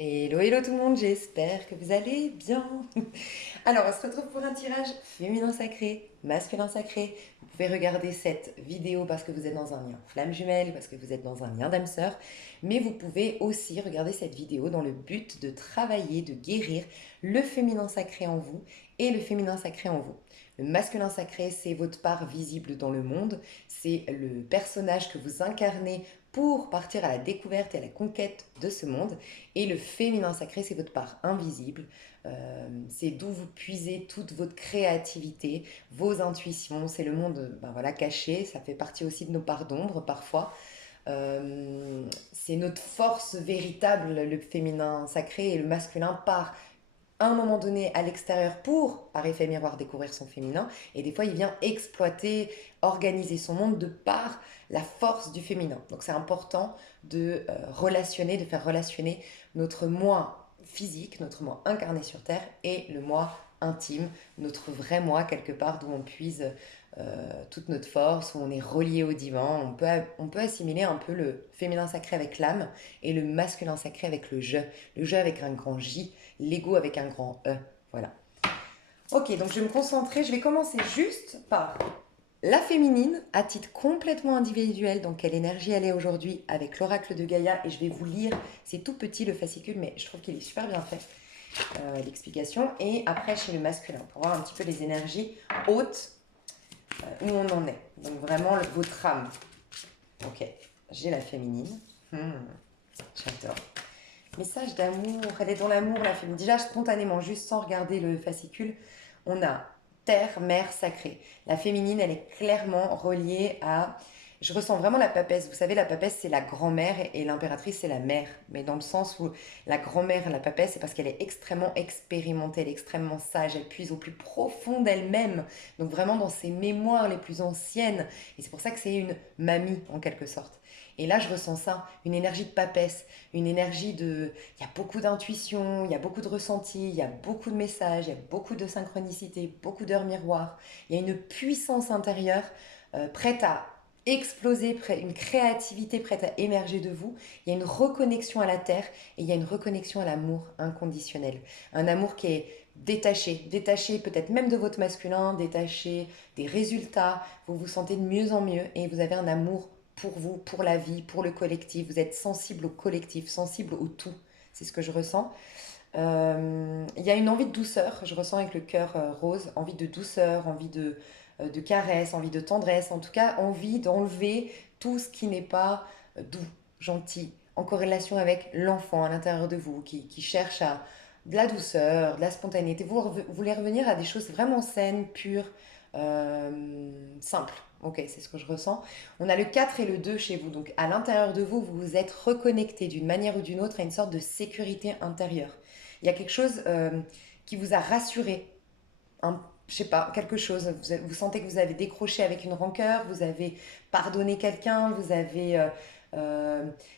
Hello, hello tout le monde, j'espère que vous allez bien. Alors, on se retrouve pour un tirage féminin sacré, masculin sacré. Vous pouvez regarder cette vidéo parce que vous êtes dans un lien flamme jumelle, parce que vous êtes dans un lien d'âme sœur, mais vous pouvez aussi regarder cette vidéo dans le but de travailler, de guérir le féminin sacré en vous et le féminin sacré en vous. Le masculin sacré, c'est votre part visible dans le monde, c'est le personnage que vous incarnez pour partir à la découverte et à la conquête de ce monde. Et le féminin sacré, c'est votre part invisible. C'est d'où vous puisez toute votre créativité, vos intuitions. C'est le monde ben voilà, caché. Ça fait partie aussi de nos parts d'ombre parfois. C'est notre force véritable, le féminin sacré, et le masculin part à un moment donné à l'extérieur pour, par effet miroir, découvrir son féminin. Et des fois, il vient exploiter, organiser son monde de par la force du féminin. Donc c'est important de relationner, de faire relationner notre moi physique, notre moi incarné sur Terre, et le moi intime, notre vrai moi quelque part, d'où on puise toute notre force, où on est relié au divin. On peut assimiler un peu le féminin sacré avec l'âme et le masculin sacré avec le jeu avec un grand J, l'ego avec un grand E. Voilà. Ok, donc je vais me concentrer, je vais commencer juste par la féminine à titre complètement individuel, donc quelle énergie elle est aujourd'hui avec l'oracle de Gaïa, et je vais vous lire, c'est tout petit le fascicule, mais je trouve qu'il est super bien fait, l'explication, et après chez le masculin, pour voir un petit peu les énergies hautes, où on en est. Donc vraiment votre âme. Ok, j'ai la féminine. J'adore. Message d'amour, elle est dans l'amour la féminine. Déjà spontanément, juste sans regarder le fascicule, on a terre, mère sacrée. La féminine, elle est clairement reliée à... Je ressens vraiment la papesse. Vous savez, la papesse, c'est la grand-mère et l'impératrice, c'est la mère. Mais dans le sens où la grand-mère, la papesse, c'est parce qu'elle est extrêmement expérimentée, elle est extrêmement sage, elle puise au plus profond d'elle-même. Donc vraiment dans ses mémoires les plus anciennes. Et c'est pour ça que c'est une mamie, en quelque sorte. Et là, je ressens ça, une énergie de papesse, une énergie de... Il y a beaucoup d'intuition, il y a beaucoup de ressenti, il y a beaucoup de messages, il y a beaucoup de synchronicité, beaucoup d'heures miroirs. Il y a une puissance intérieure prête à exploser, une créativité prête à émerger de vous. Il y a une reconnexion à la terre et il y a une reconnexion à l'amour inconditionnel. Un amour qui est détaché peut-être même de votre masculin, détaché des résultats. Vous vous sentez de mieux en mieux et vous avez un amour pour vous, pour la vie, pour le collectif. Vous êtes sensible au collectif, sensible au tout. C'est ce que je ressens. Il y a une envie de douceur, je ressens avec le cœur rose, envie de douceur, envie de caresse, envie de tendresse, en tout cas envie d'enlever tout ce qui n'est pas doux, gentil, en corrélation avec l'enfant à l'intérieur de vous qui cherche à de la douceur, de la spontanéité. Vous voulez revenir à des choses vraiment saines, pures, simples. Ok, c'est ce que je ressens. On a le 4 et le 2 chez vous. Donc à l'intérieur de vous, vous vous êtes reconnecté d'une manière ou d'une autre à une sorte de sécurité intérieure. Il y a quelque chose qui vous a rassuré, je sais pas, quelque chose. Vous sentez que vous avez décroché avec une rancœur, vous avez pardonné quelqu'un, vous avez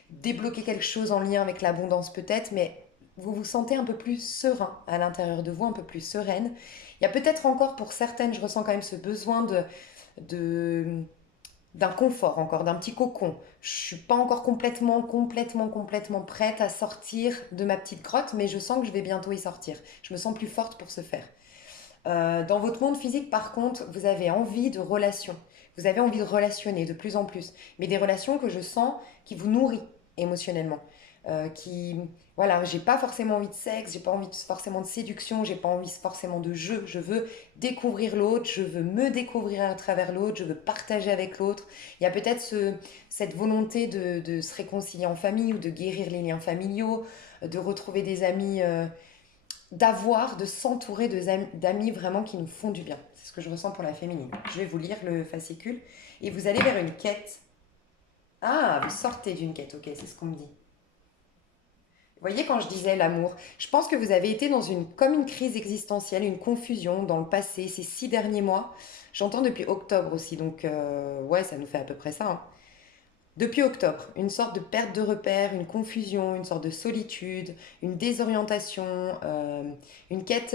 débloqué quelque chose en lien avec l'abondance peut-être, mais vous vous sentez un peu plus serein à l'intérieur de vous, un peu plus sereine. Il y a peut-être encore pour certaines, je ressens quand même ce besoin de d'un confort encore, d'un petit cocon. Je suis pas encore complètement prête à sortir de ma petite grotte, mais je sens que je vais bientôt y sortir. Je me sens plus forte pour ce faire. Dans votre monde physique, par contre, vous avez envie de relations. Vous avez envie de relationner de plus en plus. Mais des relations que je sens qui vous nourrit émotionnellement. Qui, voilà, j'ai pas forcément envie de sexe, j'ai pas envie forcément de séduction, j'ai pas envie forcément de jeu. Je veux découvrir l'autre, je veux me découvrir à travers l'autre, je veux partager avec l'autre. Il y a peut-être cette volonté de se réconcilier en famille ou de guérir les liens familiaux, de retrouver des amis de s'entourer d'amis vraiment qui nous font du bien. C'est ce que je ressens pour la féminine. Je vais vous lire le fascicule et vous allez vers une quête. Ah, vous sortez d'une quête, ok, c'est ce qu'on me dit. Vous voyez quand je disais l'amour, je pense que vous avez été dans comme une crise existentielle, une confusion dans le passé, ces 6 derniers mois. J'entends depuis octobre aussi, donc ouais, ça nous fait à peu près ça, hein. Depuis octobre, une sorte de perte de repère, une confusion, une sorte de solitude, une désorientation, une quête,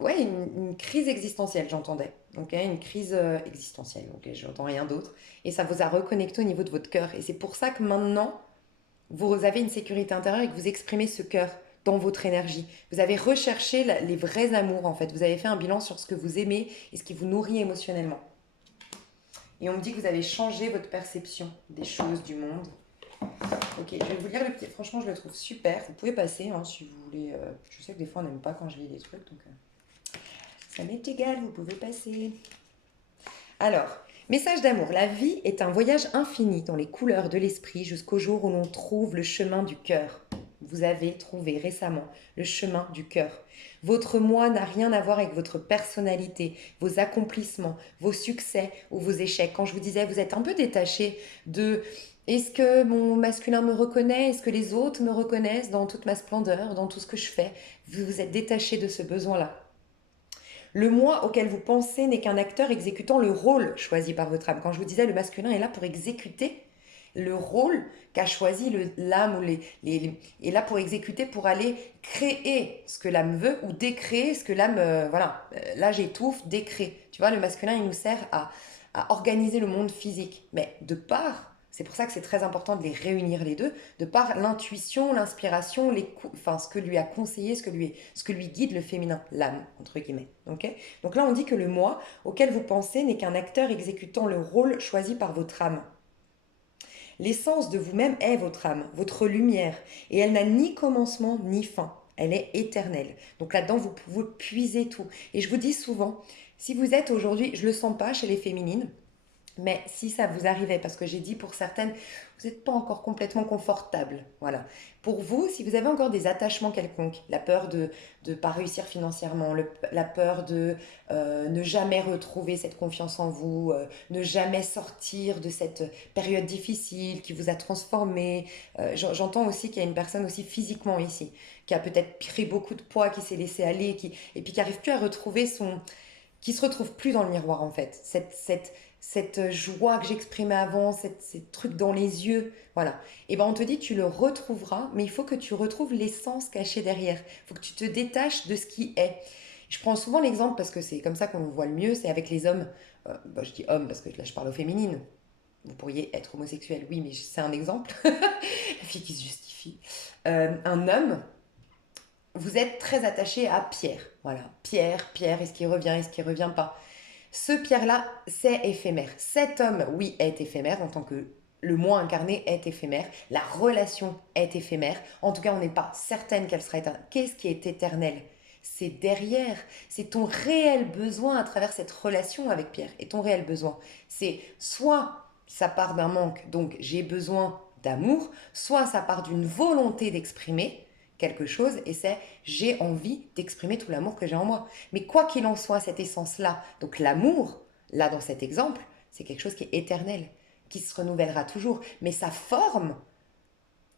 ouais, une crise existentielle, j'entendais. Ok, une crise existentielle. Ok, j'entends rien d'autre. Et ça vous a reconnecté au niveau de votre cœur. Et c'est pour ça que maintenant, vous avez une sécurité intérieure et que vous exprimez ce cœur dans votre énergie. Vous avez recherché les vrais amours en fait. Vous avez fait un bilan sur ce que vous aimez et ce qui vous nourrit émotionnellement. Et on me dit que vous avez changé votre perception des choses, du monde. Ok, je vais vous lire le petit. Franchement, je le trouve super. Vous pouvez passer hein, si vous voulez. Je sais que des fois, on n'aime pas quand je lis des trucs, donc ça m'est égal, vous pouvez passer. Alors, message d'amour. La vie est un voyage infini dans les couleurs de l'esprit jusqu'au jour où l'on trouve le chemin du cœur. Vous avez trouvé récemment le chemin du cœur. Votre moi n'a rien à voir avec votre personnalité, vos accomplissements, vos succès ou vos échecs. Quand je vous disais, vous êtes un peu détaché de est-ce que mon masculin me reconnaît, est-ce que les autres me reconnaissent dans toute ma splendeur, dans tout ce que je fais. Vous vous êtes détaché de ce besoin-là. Le moi auquel vous pensez n'est qu'un acteur exécutant le rôle choisi par votre âme. Quand je vous disais, le masculin est là pour exécuter le rôle qu'a choisi l'âme ou est là pour exécuter, pour aller créer ce que l'âme veut ou décréer ce que l'âme, voilà, là j'étouffe, décrée. Tu vois, le masculin, il nous sert à organiser le monde physique. Mais de part, c'est pour ça que c'est très important de les réunir les deux, de par l'intuition, l'inspiration, enfin, ce que lui a conseillé, ce que lui guide le féminin, l'âme, entre guillemets. Okay, donc là, on dit que le moi auquel vous pensez n'est qu'un acteur exécutant le rôle choisi par votre âme. L'essence de vous-même est votre âme, votre lumière, et elle n'a ni commencement ni fin. Elle est éternelle. Donc là-dedans, vous pouvez puiser tout. Et je vous dis souvent, si vous êtes aujourd'hui, je ne le sens pas chez les féminines, mais si ça vous arrivait, parce que j'ai dit pour certaines, vous n'êtes pas encore complètement confortable. Voilà. Pour vous, si vous avez encore des attachements quelconques, la peur de ne pas réussir financièrement, la peur de ne jamais retrouver cette confiance en vous, ne jamais sortir de cette période difficile qui vous a transformé. J'entends aussi qu'il y a une personne aussi physiquement ici, qui a peut-être pris beaucoup de poids, qui s'est laissé aller, et puis qui n'arrive plus à retrouver qui se retrouve plus dans le miroir en fait. Cette joie que j'exprimais avant, ces trucs dans les yeux, voilà. Et ben on te dit tu le retrouveras, mais il faut que tu retrouves l'essence cachée derrière. Il faut que tu te détaches de ce qui est. Je prends souvent l'exemple parce que c'est comme ça qu'on le voit le mieux, c'est avec les hommes. Je dis hommes parce que là je parle au féminine. Vous pourriez être homosexuel, oui, mais c'est un exemple. La fille qui se justifie. Un homme, vous êtes très attaché à Pierre. Voilà, Pierre, est-ce qu'il revient, est-ce qu'il revient pas? Ce Pierre-là, c'est éphémère. Cet homme, oui, est éphémère en tant que le moi incarné est éphémère. La relation est éphémère. En tout cas, on n'est pas certaine qu'elle sera éternelle. Qu'est-ce qui est éternel? C'est derrière. C'est ton réel besoin à travers cette relation avec Pierre. Et ton réel besoin, c'est soit ça part d'un manque, donc j'ai besoin d'amour, soit ça part d'une volonté d'exprimer quelque chose et c'est j'ai envie d'exprimer tout l'amour que j'ai en moi. Mais quoi qu'il en soit, cette essence-là, donc l'amour, là dans cet exemple, c'est quelque chose qui est éternel, qui se renouvellera toujours. Mais sa forme,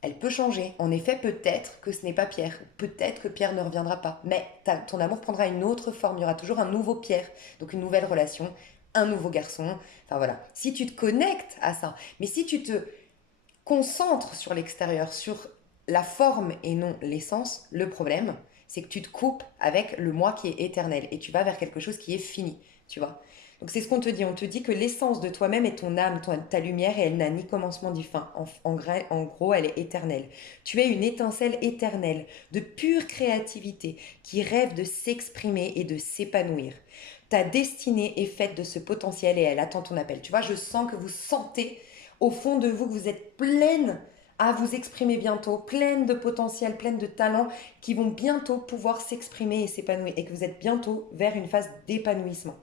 elle peut changer. En effet, peut-être que ce n'est pas Pierre, peut-être que Pierre ne reviendra pas, mais ton amour prendra une autre forme, il y aura toujours un nouveau Pierre, donc une nouvelle relation, un nouveau garçon. Enfin voilà, si tu te connectes à ça, mais si tu te concentres sur l'extérieur, sur la forme et non l'essence, le problème, c'est que tu te coupes avec le moi qui est éternel et tu vas vers quelque chose qui est fini, tu vois. Donc c'est ce qu'on te dit. On te dit que l'essence de toi-même est ton âme, ta lumière, et elle n'a ni commencement ni fin. En gros, elle est éternelle. Tu es une étincelle éternelle de pure créativité qui rêve de s'exprimer et de s'épanouir. Ta destinée est faite de ce potentiel et elle attend ton appel. Tu vois, je sens que vous sentez au fond de vous que vous êtes pleine à vous exprimer bientôt, pleine de potentiel, pleine de talents qui vont bientôt pouvoir s'exprimer et s'épanouir et que vous êtes bientôt vers une phase d'épanouissement.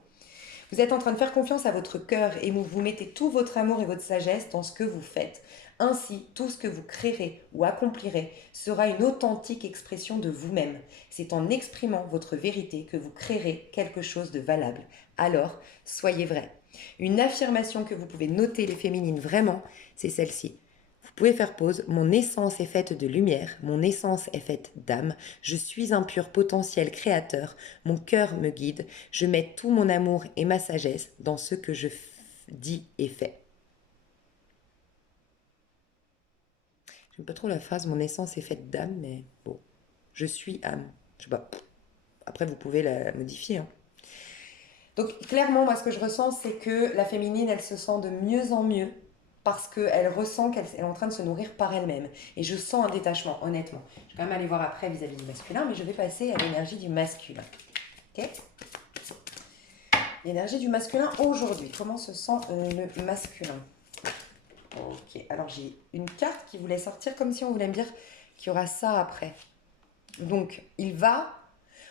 Vous êtes en train de faire confiance à votre cœur et vous mettez tout votre amour et votre sagesse dans ce que vous faites. Ainsi, tout ce que vous créerez ou accomplirez sera une authentique expression de vous-même. C'est en exprimant votre vérité que vous créerez quelque chose de valable. Alors, soyez vrai. Une affirmation que vous pouvez noter les féminines vraiment, c'est celle-ci. Vous pouvez faire pause. Mon essence est faite de lumière, mon essence est faite d'âme. Je suis un pur potentiel créateur. Mon cœur me guide. Je mets tout mon amour et ma sagesse dans ce que je dis et fais. J'aime pas trop la phrase mon essence est faite d'âme, mais bon. Je suis âme. Je sais pas. Après, vous pouvez la modifier. Hein. Donc, clairement, moi, ce que je ressens, c'est que la féminine, elle se sent de mieux en mieux parce qu'elle ressent qu'elle est en train de se nourrir par elle-même. Et je sens un détachement, honnêtement. Je vais quand même aller voir après vis-à-vis du masculin, mais je vais passer à l'énergie du masculin. Ok? L'énergie du masculin aujourd'hui. Comment se sent le masculin? Ok, alors j'ai une carte qui voulait sortir comme si on voulait me dire qu'il y aura ça après. Donc, il va...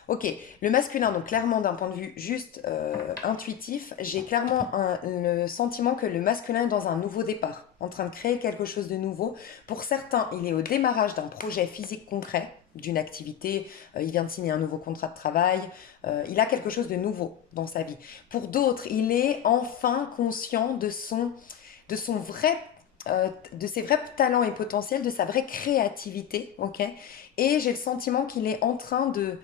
Ok, le masculin, donc clairement d'un point de vue juste intuitif, j'ai clairement le sentiment que le masculin est dans un nouveau départ, en train de créer quelque chose de nouveau. Pour certains, il est au démarrage d'un projet physique concret, d'une activité, il vient de signer un nouveau contrat de travail, il a quelque chose de nouveau dans sa vie. Pour d'autres, il est enfin conscient de son vrai de ses vrais talents et potentiels, de sa vraie créativité, ok. Et j'ai le sentiment qu'il est en train de...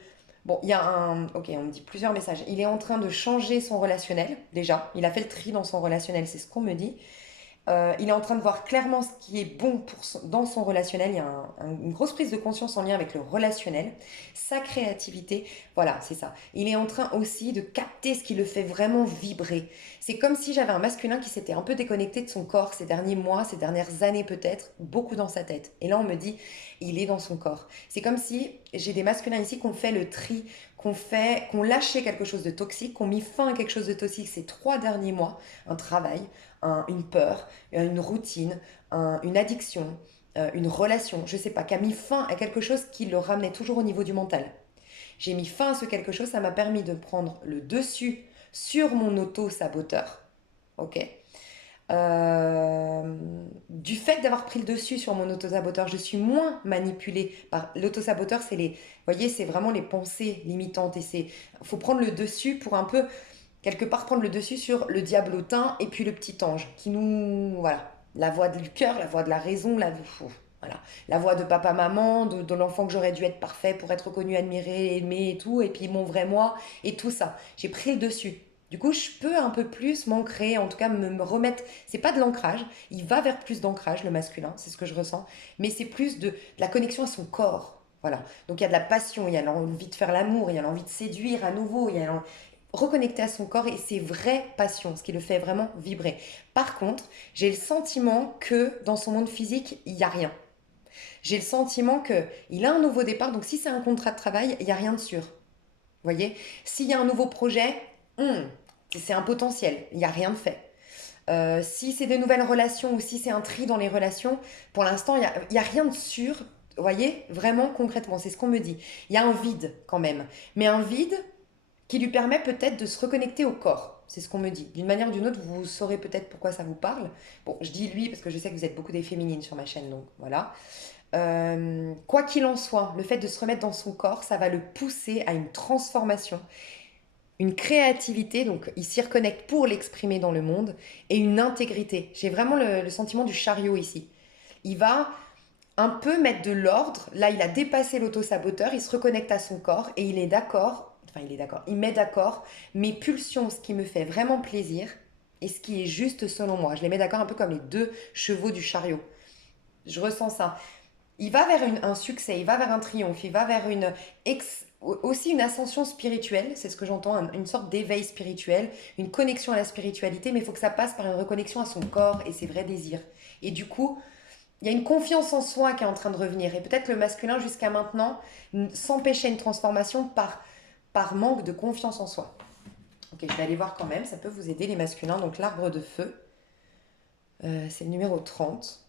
Bon, il y a un... Ok, on me dit plusieurs messages. Il est en train de changer son relationnel, déjà. Il a fait le tri dans son relationnel, c'est ce qu'on me dit. Il est en train de voir clairement ce qui est bon dans son relationnel. Il y a une grosse prise de conscience en lien avec le relationnel, sa créativité. Voilà, c'est ça. Il est en train aussi de capter ce qui le fait vraiment vibrer. C'est comme si j'avais un masculin qui s'était un peu déconnecté de son corps ces derniers mois, ces dernières années peut-être, beaucoup dans sa tête. Et là, on me dit, il est dans son corps. C'est comme si j'ai des masculins ici qui ont fait le tri, qu'on lâché quelque chose de toxique, qu'on mis fin à quelque chose de toxique ces 3 derniers mois, un travail, une peur, une routine, une addiction, une relation, je sais pas, qui a mis fin à quelque chose qui le ramenait toujours au niveau du mental. J'ai mis fin à ce quelque chose, ça m'a permis de prendre le dessus sur mon auto-saboteur. Ok. Du fait d'avoir pris le dessus sur mon auto-saboteur, je suis moins manipulée par l'auto-saboteur. C'est les, vous voyez, c'est vraiment les pensées limitantes et c'est, faut prendre le dessus pour un peu quelque part prendre le dessus sur le diablotin et puis le petit ange qui nous, voilà, la voix du cœur, la voix de la raison, voilà, la voix de papa, maman, de l'enfant que j'aurais dû être parfait pour être reconnu, admiré, aimé et tout, et puis mon vrai moi et tout ça. J'ai pris le dessus. Du coup, je peux un peu plus m'ancrer, en tout cas me remettre. C'est pas de l'ancrage, il va vers plus d'ancrage, le masculin, c'est ce que je ressens, mais c'est plus de la connexion à son corps. Voilà. Donc il y a de la passion, il y a l'envie de faire l'amour, il y a l'envie de séduire à nouveau, il y a reconnecter à son corps et ses vraies passions, ce qui le fait vraiment vibrer. Par contre, j'ai le sentiment que dans son monde physique, il n'y a rien. J'ai le sentiment qu'il a un nouveau départ, donc si c'est un contrat de travail, il n'y a rien de sûr. Vous voyez? S'il y a un nouveau projet, c'est un potentiel, il n'y a rien de fait. Si c'est des nouvelles relations ou si c'est un tri dans les relations, pour l'instant, il y a rien de sûr. Vous voyez? Vraiment concrètement, c'est ce qu'on me dit. Il y a un vide quand même. Mais un vide qui lui permet peut-être de se reconnecter au corps. C'est ce qu'on me dit. D'une manière ou d'une autre, vous saurez peut-être pourquoi ça vous parle. Bon, je dis lui parce que je sais que vous êtes beaucoup des féminines sur ma chaîne, donc voilà. Quoi qu'il en soit, le fait de se remettre dans son corps, ça va le pousser à une transformation, une créativité, donc il s'y reconnecte pour l'exprimer dans le monde, et une intégrité. J'ai vraiment le sentiment du chariot ici. Il va un peu mettre de l'ordre. Là, il a dépassé l'auto-saboteur, il se reconnecte à son corps et il est d'accord. Enfin, il est d'accord. Il met d'accord mes pulsions, ce qui me fait vraiment plaisir et ce qui est juste selon moi. Je les mets d'accord un peu comme les deux chevaux du chariot. Je ressens ça. Il va vers un succès, il va vers un triomphe, il va vers aussi une ascension spirituelle, c'est ce que j'entends, une sorte d'éveil spirituel, une connexion à la spiritualité, mais il faut que ça passe par une reconnexion à son corps et ses vrais désirs. Et du coup, il y a une confiance en soi qui est en train de revenir. Et peut-être le masculin, jusqu'à maintenant, s'empêchait une transformation par manque de confiance en soi. Ok, je vais aller voir quand même, ça peut vous aider les masculins. Donc l'arbre de feu, c'est le numéro 30.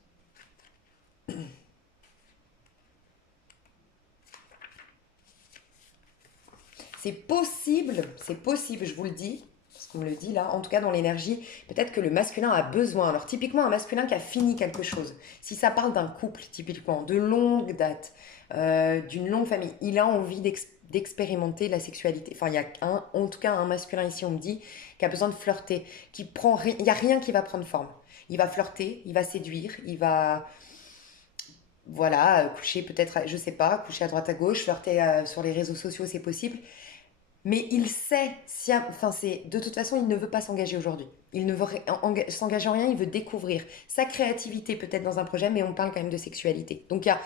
C'est possible, je vous le dis, parce qu'on me le dit là, en tout cas dans l'énergie, peut-être que le masculin a besoin. Alors typiquement un masculin qui a fini quelque chose, si ça parle d'un couple typiquement, de longue date, d'une longue famille, il a envie d'expérimenter la sexualité. Enfin, il y a en tout cas un masculin ici, on me dit, qui a besoin de flirter, il n'y a rien qui va prendre forme. Il va flirter, il va séduire, il va voilà, coucher peut-être, je sais pas, coucher à droite à gauche, flirter sur les réseaux sociaux, c'est possible. Mais il sait, enfin c'est, de toute façon, il ne veut pas s'engager aujourd'hui. Il ne veut s'engager en rien, il veut découvrir sa créativité peut-être dans un projet, mais on parle quand même de sexualité. Donc il y a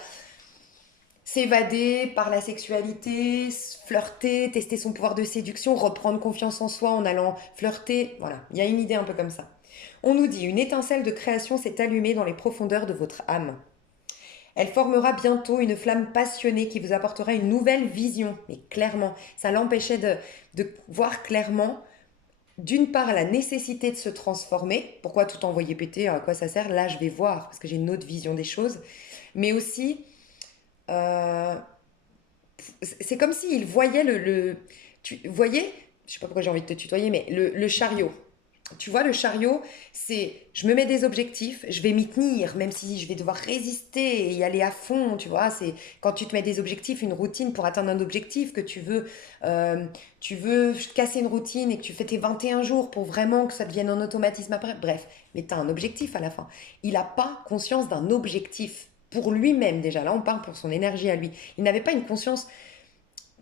s'évader par la sexualité, flirter, tester son pouvoir de séduction, reprendre confiance en soi en allant flirter. Voilà, il y a une idée un peu comme ça. On nous dit, une étincelle de création s'est allumée dans les profondeurs de votre âme. Elle formera bientôt une flamme passionnée qui vous apportera une nouvelle vision. Mais clairement, ça l'empêchait de voir clairement, d'une part, la nécessité de se transformer. Pourquoi tout envoyer péter? À quoi ça sert? Là, je vais voir, parce que j'ai une autre vision des choses. Mais aussi, euh, c'est comme s'il voyait tu voyais, je sais pas pourquoi j'ai envie de te tutoyer, mais le chariot. Tu vois, le chariot, c'est je me mets des objectifs, je vais m'y tenir, même si je vais devoir résister et y aller à fond, tu vois. C'est quand tu te mets des objectifs, une routine pour atteindre un objectif, que tu veux casser une routine et que tu fais tes 21 jours pour vraiment que ça devienne un automatisme après. Bref, mais tu as un objectif à la fin. Il n'a pas conscience d'un objectif pour lui-même déjà. Là, on parle pour son énergie à lui. Il n'avait pas une conscience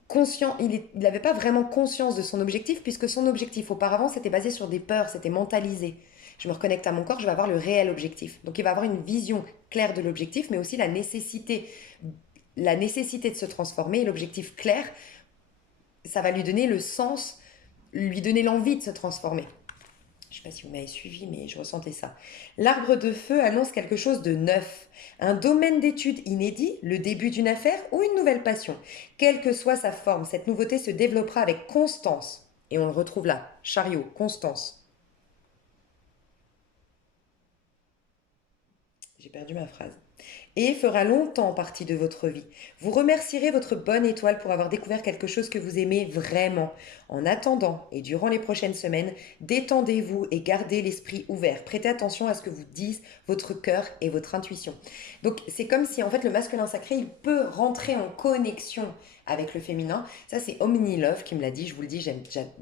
conscient, il n'avait pas vraiment conscience de son objectif, puisque son objectif auparavant, c'était basé sur des peurs, c'était mentalisé. Je me reconnecte à mon corps, je vais avoir le réel objectif. Donc il va avoir une vision claire de l'objectif, mais aussi la nécessité de se transformer, l'objectif clair, ça va lui donner le sens, lui donner l'envie de se transformer. Je ne sais pas si vous m'avez suivi, mais je ressentais ça. L'arbre de feu annonce quelque chose de neuf, un domaine d'étude inédit, le début d'une affaire ou une nouvelle passion. Quelle que soit sa forme, cette nouveauté se développera avec constance. Et on le retrouve là, chariot, constance. J'ai perdu ma phrase. Et fera longtemps partie de votre vie. Vous remercierez votre bonne étoile pour avoir découvert quelque chose que vous aimez vraiment. En attendant et durant les prochaines semaines, détendez-vous et gardez l'esprit ouvert. Prêtez attention à ce que vous disent votre cœur et votre intuition. Donc c'est comme si en fait le masculin sacré, il peut rentrer en connexion avec le féminin. Ça c'est Omni Love qui me l'a dit, je vous le dis,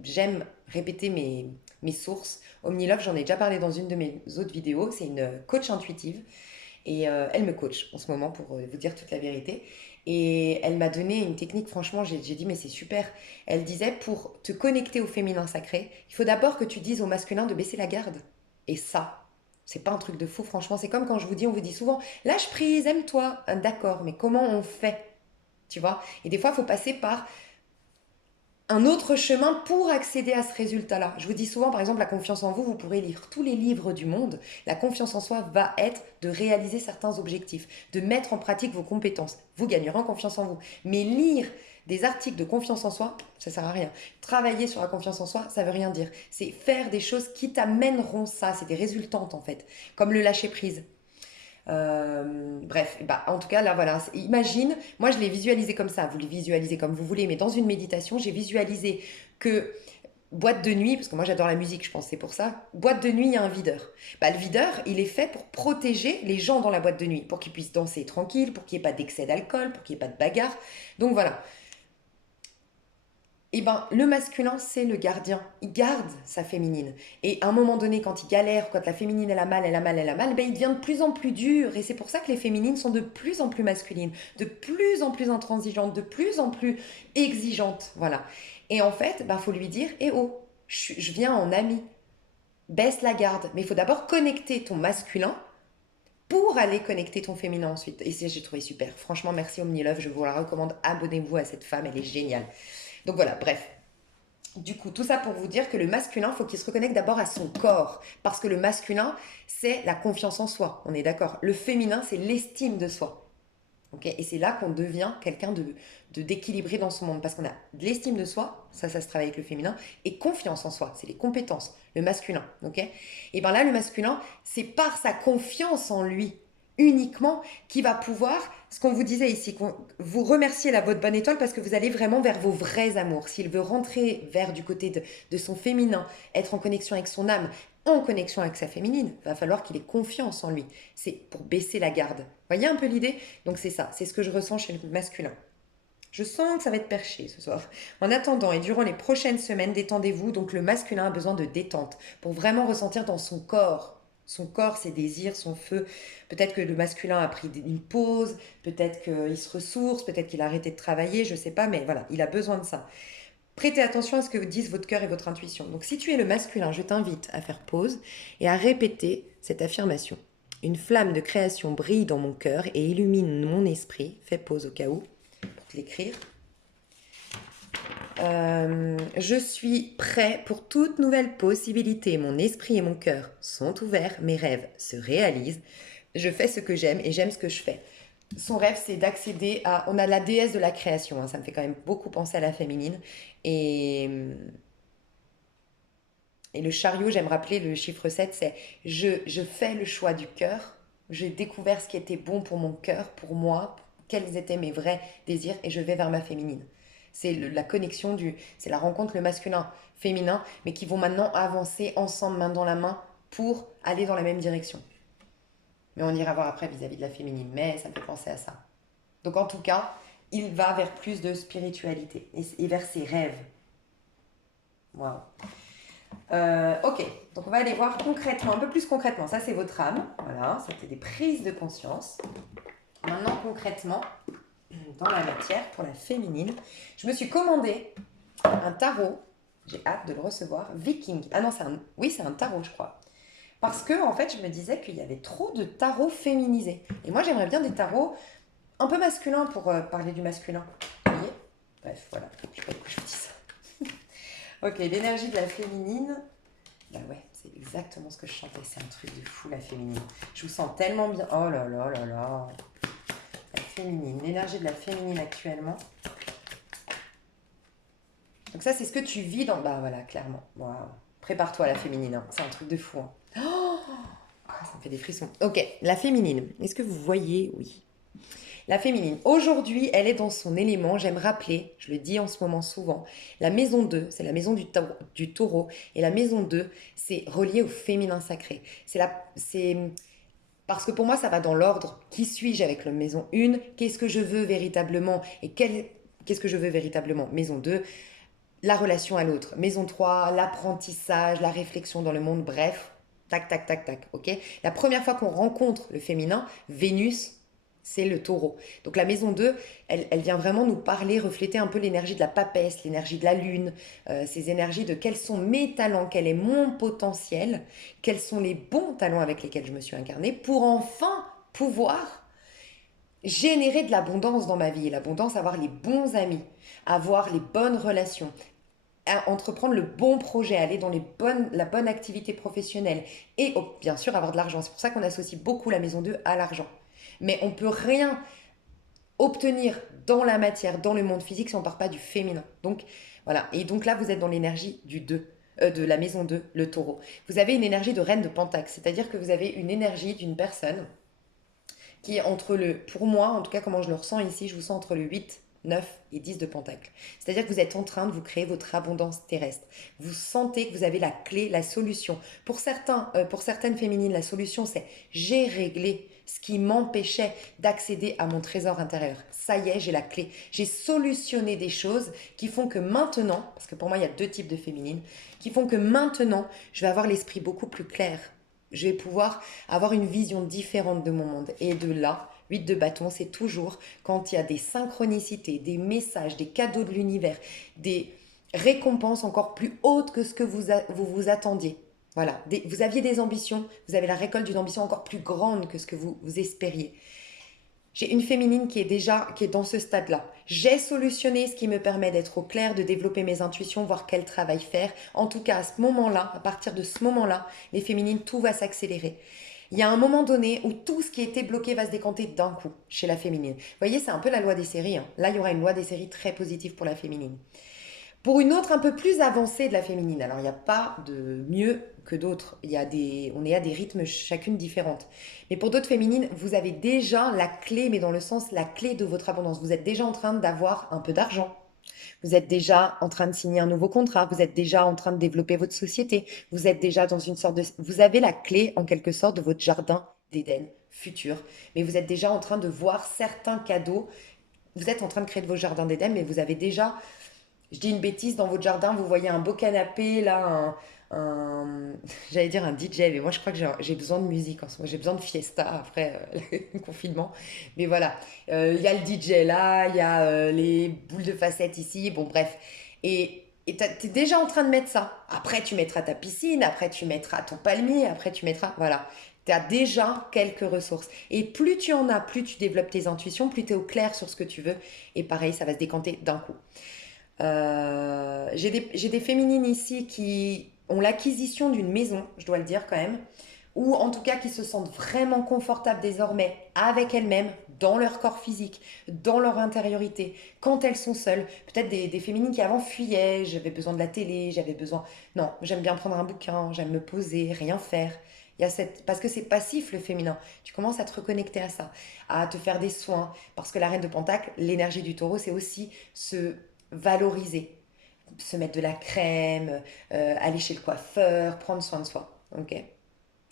j'aime répéter mes sources. Omni Love, j'en ai déjà parlé dans une de mes autres vidéos, c'est une coach intuitive. Et elle me coach en ce moment pour vous dire toute la vérité. Et elle m'a donné une technique, franchement, j'ai dit, mais c'est super. Elle disait, pour te connecter au féminin sacré, il faut d'abord que tu dises au masculin de baisser la garde. Et ça, c'est pas un truc de fou, franchement. C'est comme quand je vous dis, on vous dit souvent, lâche prise, aime-toi. D'accord, mais comment on fait? Tu vois? Et des fois, il faut passer par un autre chemin pour accéder à ce résultat-là. Je vous dis souvent, par exemple, la confiance en vous, vous pourrez lire tous les livres du monde. La confiance en soi va être de réaliser certains objectifs, de mettre en pratique vos compétences. Vous gagnerez en confiance en vous. Mais lire des articles de confiance en soi, ça sert à rien. Travailler sur la confiance en soi, ça veut rien dire. C'est faire des choses qui t'amèneront ça. C'est des résultantes en fait. Comme le lâcher prise. Bref, bah, en tout cas, là, voilà. Imagine, moi, je l'ai visualisé comme ça. Vous le visualisez comme vous voulez, mais dans une méditation, j'ai visualisé que boîte de nuit, parce que moi, j'adore la musique, je pense, c'est pour ça. Boîte de nuit, il y a un videur. Bah, le videur, il est fait pour protéger les gens dans la boîte de nuit, pour qu'ils puissent danser tranquille, pour qu'il n'y ait pas d'excès d'alcool, pour qu'il n'y ait pas de bagarre. Donc voilà. Eh ben, le masculin, c'est le gardien. Il garde sa féminine. Et à un moment donné, quand il galère, quand la féminine, elle a mal, elle a mal, elle a mal, ben, il devient de plus en plus dur. Et c'est pour ça que les féminines sont de plus en plus masculines, de plus en plus intransigeantes, de plus en plus exigeantes. Voilà. Et en fait, ben, faut lui dire, eh oh, je viens en ami. Baisse la garde. Mais il faut d'abord connecter ton masculin pour aller connecter ton féminin ensuite. Et j'ai trouvé super. Franchement, merci Omnilove, je vous la recommande. Abonnez-vous à cette femme, elle est géniale. Donc voilà, bref. Du coup, tout ça pour vous dire que le masculin, faut qu'il se reconnecte d'abord à son corps. Parce que le masculin, c'est la confiance en soi. On est d'accord. Le féminin, c'est l'estime de soi. Okay, et c'est là qu'on devient quelqu'un d'équilibré dans son monde. Parce qu'on a de l'estime de soi, ça se travaille avec le féminin, et confiance en soi, c'est les compétences, le masculin. Okay, et bien là, le masculin, c'est par sa confiance en lui uniquement qui va pouvoir, ce qu'on vous disait ici, vous remerciez la votre bonne étoile parce que vous allez vraiment vers vos vrais amours. S'il veut rentrer vers du côté de son féminin, être en connexion avec son âme, en connexion avec sa féminine, va falloir qu'il ait confiance en lui. C'est pour baisser la garde. Voyez un peu l'idée? Donc c'est ça, c'est ce que je ressens chez le masculin. Je sens que ça va être perché ce soir. En attendant et durant les prochaines semaines, détendez-vous. Donc le masculin a besoin de détente pour vraiment ressentir dans son corps. Son corps, ses désirs, son feu. Peut-être que le masculin a pris une pause, peut-être qu'il se ressource, peut-être qu'il a arrêté de travailler, je ne sais pas, mais voilà, il a besoin de ça. Prêtez attention à ce que vous disent votre cœur et votre intuition. Donc si tu es le masculin, je t'invite à faire pause et à répéter cette affirmation. Une flamme de création brille dans mon cœur et illumine mon esprit. Fais pause au cas où pour te l'écrire. Je suis prêt pour toute nouvelle possibilité. Mon esprit et mon cœur sont ouverts. Mes rêves se réalisent. Je fais ce que j'aime et j'aime ce que je fais. Son rêve, c'est d'accéder à... On a la déesse de la création, hein, ça me fait quand même beaucoup penser à la féminine. Et, et le chariot, j'aime rappeler le chiffre 7, c'est je fais le choix du cœur. J'ai découvert ce qui était bon pour mon cœur, pour moi, quels étaient mes vrais désirs, et je vais vers ma féminine. C'est la connexion c'est la rencontre le masculin, féminin, mais qui vont maintenant avancer ensemble, main dans la main, pour aller dans la même direction. Mais on ira voir après vis-à-vis de la féminine, mais ça me fait penser à ça. Donc en tout cas, il va vers plus de spiritualité et vers ses rêves. Waouh. Ok, donc on va aller voir concrètement, un peu plus concrètement. Ça, c'est votre âme. Voilà, c'était des prises de conscience. Maintenant, concrètement, dans la matière, pour la féminine, je me suis commandé un tarot. J'ai hâte de le recevoir. Viking. Ah non, oui, c'est un tarot, je crois. Parce que, en fait, je me disais qu'il y avait trop de tarots féminisés. Et moi, j'aimerais bien des tarots un peu masculins pour parler du masculin. Vous voyez? Bref, voilà. Je sais pas pourquoi je vous dis ça. Ok, l'énergie de la féminine. Bah ouais, c'est exactement ce que je chantais. C'est un truc de fou, la féminine. Je vous sens tellement bien. Oh là là là là. La féminine. L'énergie de la féminine actuellement. Donc ça, c'est ce que tu vis dans... Bah voilà, clairement. Waouh. Prépare-toi à la féminine. Hein. C'est un truc de fou. Hein. Oh, ça me fait des frissons. Ok, la féminine. Est-ce que vous voyez? Oui. La féminine, aujourd'hui, elle est dans son élément. J'aime rappeler, je le dis en ce moment souvent, la maison 2, c'est la maison du taureau. Et la maison 2, c'est relié au féminin sacré. Parce que pour moi, ça va dans l'ordre. Qui suis-je avec la maison 1? Qu'est-ce que je veux véritablement? Et qu'est-ce que je veux véritablement? Maison 2, la relation à l'autre. Maison 3, l'apprentissage, la réflexion dans le monde. Bref, tac, tac, tac, tac. Ok. La première fois qu'on rencontre le féminin, Vénus, c'est le taureau. Donc la maison 2, elle vient vraiment nous parler, refléter un peu l'énergie de la papesse, l'énergie de la lune, ces énergies de quels sont mes talents, quel est mon potentiel, quels sont les bons talents avec lesquels je me suis incarnée pour enfin pouvoir générer de l'abondance dans ma vie. Et l'abondance, avoir les bons amis, avoir les bonnes relations, entreprendre le bon projet, aller dans la bonne activité professionnelle et bien sûr avoir de l'argent. C'est pour ça qu'on associe beaucoup la maison 2 à l'argent. Mais on ne peut rien obtenir dans la matière, dans le monde physique, si on ne part pas du féminin. Donc voilà. Et donc là, vous êtes dans l'énergie du 2, de la maison 2, le taureau. Vous avez une énergie de reine de Pentacle, c'est-à-dire que vous avez une énergie d'une personne qui est pour moi, en tout cas comment je le ressens ici, je vous sens entre le 8, 9 et 10 de Pentacle. C'est-à-dire que vous êtes en train de vous créer votre abondance terrestre. Vous sentez que vous avez la clé, la solution. Pour certaines féminines, la solution c'est j'ai réglé ce qui m'empêchait d'accéder à mon trésor intérieur. Ça y est, j'ai la clé. J'ai solutionné des choses qui font que maintenant, parce que pour moi il y a deux types de féminines, qui font que maintenant je vais avoir l'esprit beaucoup plus clair. Je vais pouvoir avoir une vision différente de mon monde. Et de là, 8 de bâton, c'est toujours quand il y a des synchronicités, des messages, des cadeaux de l'univers, des récompenses encore plus hautes que ce que vous attendiez. Voilà, vous aviez des ambitions, vous avez la récolte d'une ambition encore plus grande que ce que vous espériez. J'ai une féminine qui est dans ce stade-là. J'ai solutionné ce qui me permet d'être au clair, de développer mes intuitions, voir quel travail faire. En tout cas, à ce moment-là, à partir de ce moment-là, les féminines, tout va s'accélérer. Il y a un moment donné où tout ce qui était bloqué va se décanter d'un coup chez la féminine. Vous voyez, c'est un peu la loi des séries. Hein. Là, il y aura une loi des séries très positive pour la féminine. Pour une autre un peu plus avancée de la féminine, alors il n'y a pas de mieux que d'autres, on est à des rythmes chacune différentes. Mais pour d'autres féminines, vous avez déjà la clé, mais dans le sens la clé de votre abondance. Vous êtes déjà en train d'avoir un peu d'argent. Vous êtes déjà en train de signer un nouveau contrat. Vous êtes déjà en train de développer votre société. Vous êtes déjà dans une sorte de... Vous avez la clé en quelque sorte de votre jardin d'Éden futur. Mais vous êtes déjà en train de voir certains cadeaux. Vous êtes en train de créer de vos jardins d'Éden, mais vous avez déjà... Je dis une bêtise, dans votre jardin, vous voyez un beau canapé, là, j'allais dire un DJ, mais moi je crois que j'ai besoin de musique en ce moment, j'ai besoin de fiesta après le confinement. Mais voilà, il y a le DJ là, il y a les boules de facettes ici, bon bref. Et t'es déjà en train de mettre ça. Après tu mettras ta piscine, après tu mettras ton palmier, après tu mettras... Voilà. Tu as déjà quelques ressources. Et plus tu en as, plus tu développes tes intuitions, plus tu es au clair sur ce que tu veux. Et pareil, ça va se décanter d'un coup. J'ai des féminines ici qui ont l'acquisition d'une maison, je dois le dire quand même, ou en tout cas qui se sentent vraiment confortables désormais avec elles-mêmes, dans leur corps physique, dans leur intériorité, quand elles sont seules. Peut-être des féminines qui avant fuyaient, j'avais besoin de la télé, j'avais besoin... Non, j'aime bien prendre un bouquin, j'aime me poser, rien faire. Il y a cette... Parce que c'est passif le féminin. Tu commences à te reconnecter à ça, à te faire des soins. Parce que la reine de Pentacle, l'énergie du taureau, c'est aussi se valoriser, se mettre de la crème, aller chez le coiffeur, prendre soin de soi. Ok.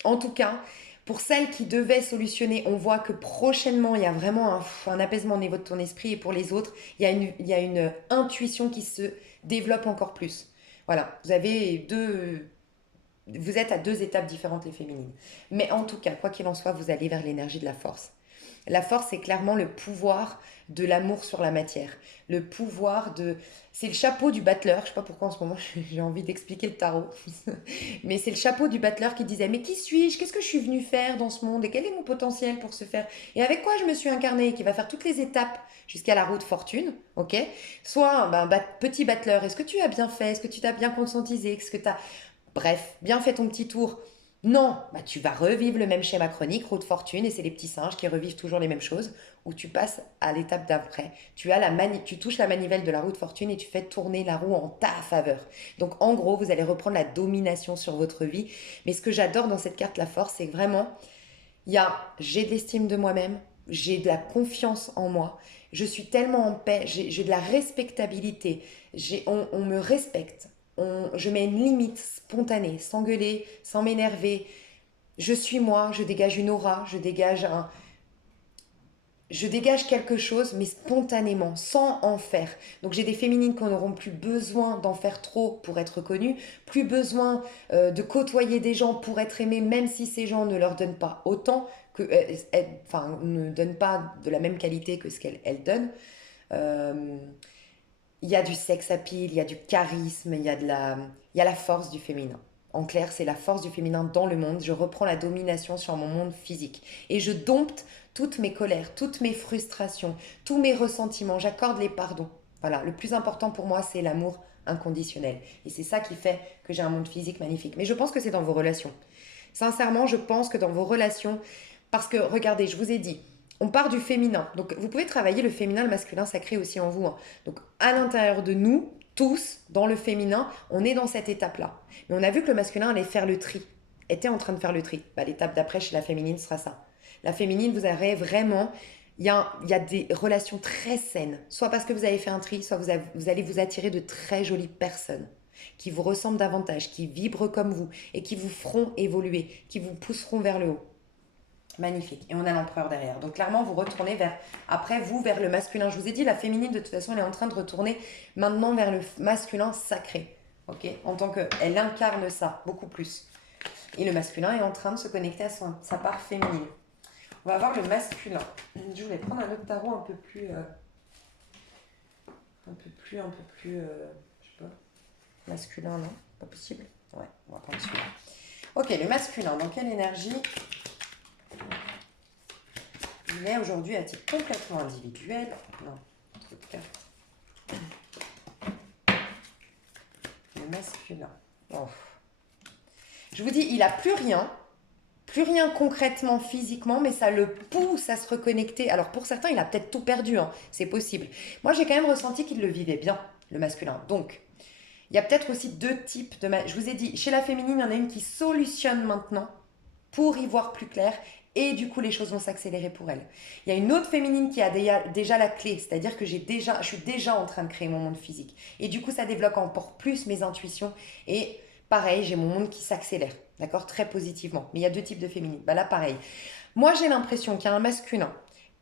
En tout cas, pour celles qui devaient solutionner, on voit que prochainement, il y a vraiment un apaisement au niveau de ton esprit. Et pour les autres, il y a une intuition qui se développe encore plus. Voilà, vous êtes à deux étapes différentes, les féminines. Mais en tout cas, quoi qu'il en soit, vous allez vers l'énergie de la force. La force, c'est clairement le pouvoir de l'amour sur la matière. Le pouvoir de... C'est le chapeau du battleur. Je ne sais pas pourquoi en ce moment j'ai envie d'expliquer le tarot. Mais c'est le chapeau du battleur qui disait: mais qui suis-je? Qu'est-ce que je suis venu faire dans ce monde? Et quel est mon potentiel pour ce faire? Et avec quoi je me suis incarnée? Qui va faire toutes les étapes jusqu'à la roue de fortune. Ok. Soit petit battleur. Est-ce que tu as bien fait? Est-ce que tu t'as bien conscientisé? Est-ce que tu as... Bref, bien fait ton petit tour. Non, tu vas revivre le même schéma chronique, roue de fortune, et c'est les petits singes qui revivent toujours les mêmes choses, où tu passes à l'étape d'après. Tu touches la manivelle de la roue de fortune et tu fais tourner la roue en ta faveur. Donc en gros, vous allez reprendre la domination sur votre vie. Mais ce que j'adore dans cette carte, la force, c'est vraiment, j'ai de l'estime de moi-même, j'ai de la confiance en moi, je suis tellement en paix, j'ai de la respectabilité, on me respecte, je mets une limite spontanée, sans gueuler, sans m'énerver. Je suis moi, je dégage une aura, je dégage quelque chose, mais spontanément, sans en faire. Donc j'ai des féminines qui n'auront plus besoin d'en faire trop pour être connues, plus besoin de côtoyer des gens pour être aimées, même si ces gens ne leur donnent pas autant, enfin, ne donnent pas de la même qualité que ce qu'elles donnent. Euh, il y a du sex appeal, il y a du charisme, il y a la force du féminin. En clair, c'est la force du féminin dans le monde. Je reprends la domination sur mon monde physique. Et je dompte toutes mes colères, toutes mes frustrations, tous mes ressentiments. J'accorde les pardons. Voilà, le plus important pour moi, c'est l'amour inconditionnel. Et c'est ça qui fait que j'ai un monde physique magnifique. Mais je pense que c'est dans vos relations. Sincèrement, je pense que dans vos relations, parce que regardez, je vous ai dit, on part du féminin. Donc vous pouvez travailler le féminin, le masculin sacré aussi en vous, hein. Donc à l'intérieur de nous, tous, dans le féminin, on est dans cette étape-là. Mais on a vu que le masculin allait faire le tri, était en train de faire le tri. L'étape d'après chez la féminine sera ça. La féminine, vous avez vraiment... il y a des relations très saines. Soit parce que vous avez fait un tri, soit vous allez vous attirer de très jolies personnes qui vous ressemblent davantage, qui vibrent comme vous et qui vous feront évoluer, qui vous pousseront vers le haut. Magnifique. Et on a l'empereur derrière. Donc clairement, vous retournez vers le masculin. Je vous ai dit, la féminine, de toute façon, elle est en train de retourner maintenant vers le masculin sacré. Ok. En tant qu'elle incarne ça, beaucoup plus. Et le masculin est en train de se connecter à sa part féminine. On va voir le masculin. Je voulais prendre un autre tarot un peu plus, je sais pas, masculin, non? Pas possible? Ouais, on va prendre celui-là. Ok, le masculin, dans quelle énergie il est aujourd'hui à titre complètement individuel? Non, trop de cartes. Le masculin. Oh. Je vous dis, il n'a plus rien concrètement, physiquement, mais ça le pousse à se reconnecter. Alors pour certains, il a peut-être tout perdu, hein, c'est possible. Moi, j'ai quand même ressenti qu'il le vivait bien, le masculin. Donc, il y a peut-être aussi deux types de... Je vous ai dit, chez la féminine, il y en a une qui solutionne maintenant pour y voir plus clair. Et du coup, les choses vont s'accélérer pour elle. Il y a une autre féminine qui a déjà la clé, c'est-à-dire que je suis déjà en train de créer mon monde physique. Et du coup, ça développe encore plus mes intuitions. Et pareil, j'ai mon monde qui s'accélère, d'accord, très positivement. Mais il y a deux types de féminines. Là, pareil. Moi, j'ai l'impression qu'il y a un masculin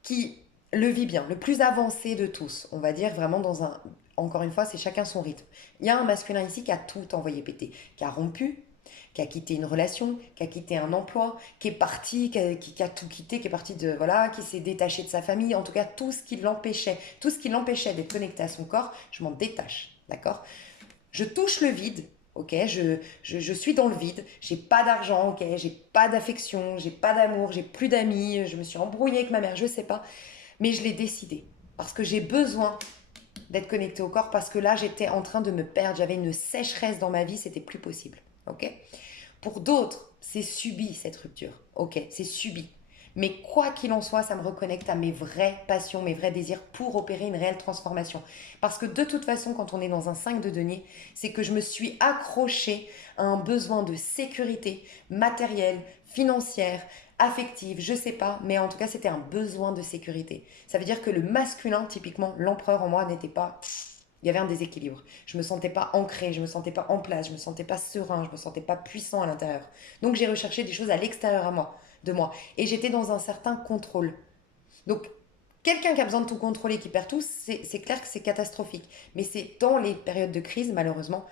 qui le vit bien, le plus avancé de tous. On va dire vraiment dans un... Encore une fois, c'est chacun son rythme. Il y a un masculin ici qui a tout envoyé péter, qui a rompu, qui a quitté une relation, qui a quitté un emploi, qui est parti, qui a tout quitté, qui est parti de... Voilà, qui s'est détaché de sa famille. En tout cas, tout ce qui l'empêchait d'être connecté à son corps, je m'en détache, d'accord? Je touche le vide, ok? Je suis dans le vide, j'ai pas d'argent, ok? J'ai pas d'affection, j'ai pas d'amour, j'ai plus d'amis, je me suis embrouillée avec ma mère, je sais pas. Mais je l'ai décidé, parce que j'ai besoin d'être connectée au corps parce que là, j'étais en train de me perdre. J'avais une sécheresse dans ma vie, c'était plus possible. Ok? Pour d'autres, c'est subi cette rupture. Ok, c'est subi. Mais quoi qu'il en soit, ça me reconnecte à mes vraies passions, mes vrais désirs pour opérer une réelle transformation. Parce que de toute façon, quand on est dans un 5 de denier, c'est que je me suis accrochée à un besoin de sécurité matérielle, financière, affective, je sais pas, mais en tout cas, c'était un besoin de sécurité. Ça veut dire que le masculin, typiquement, l'empereur en moi n'était pas, il y avait un déséquilibre. Je me sentais pas ancrée, je me sentais pas en place, je me sentais pas serein, je me sentais pas puissant à l'intérieur. Donc j'ai recherché des choses à l'extérieur de moi. Et j'étais dans un certain contrôle. Donc quelqu'un qui a besoin de tout contrôler, qui perd tout, c'est clair que c'est catastrophique. Mais c'est dans les périodes de crise, malheureusement,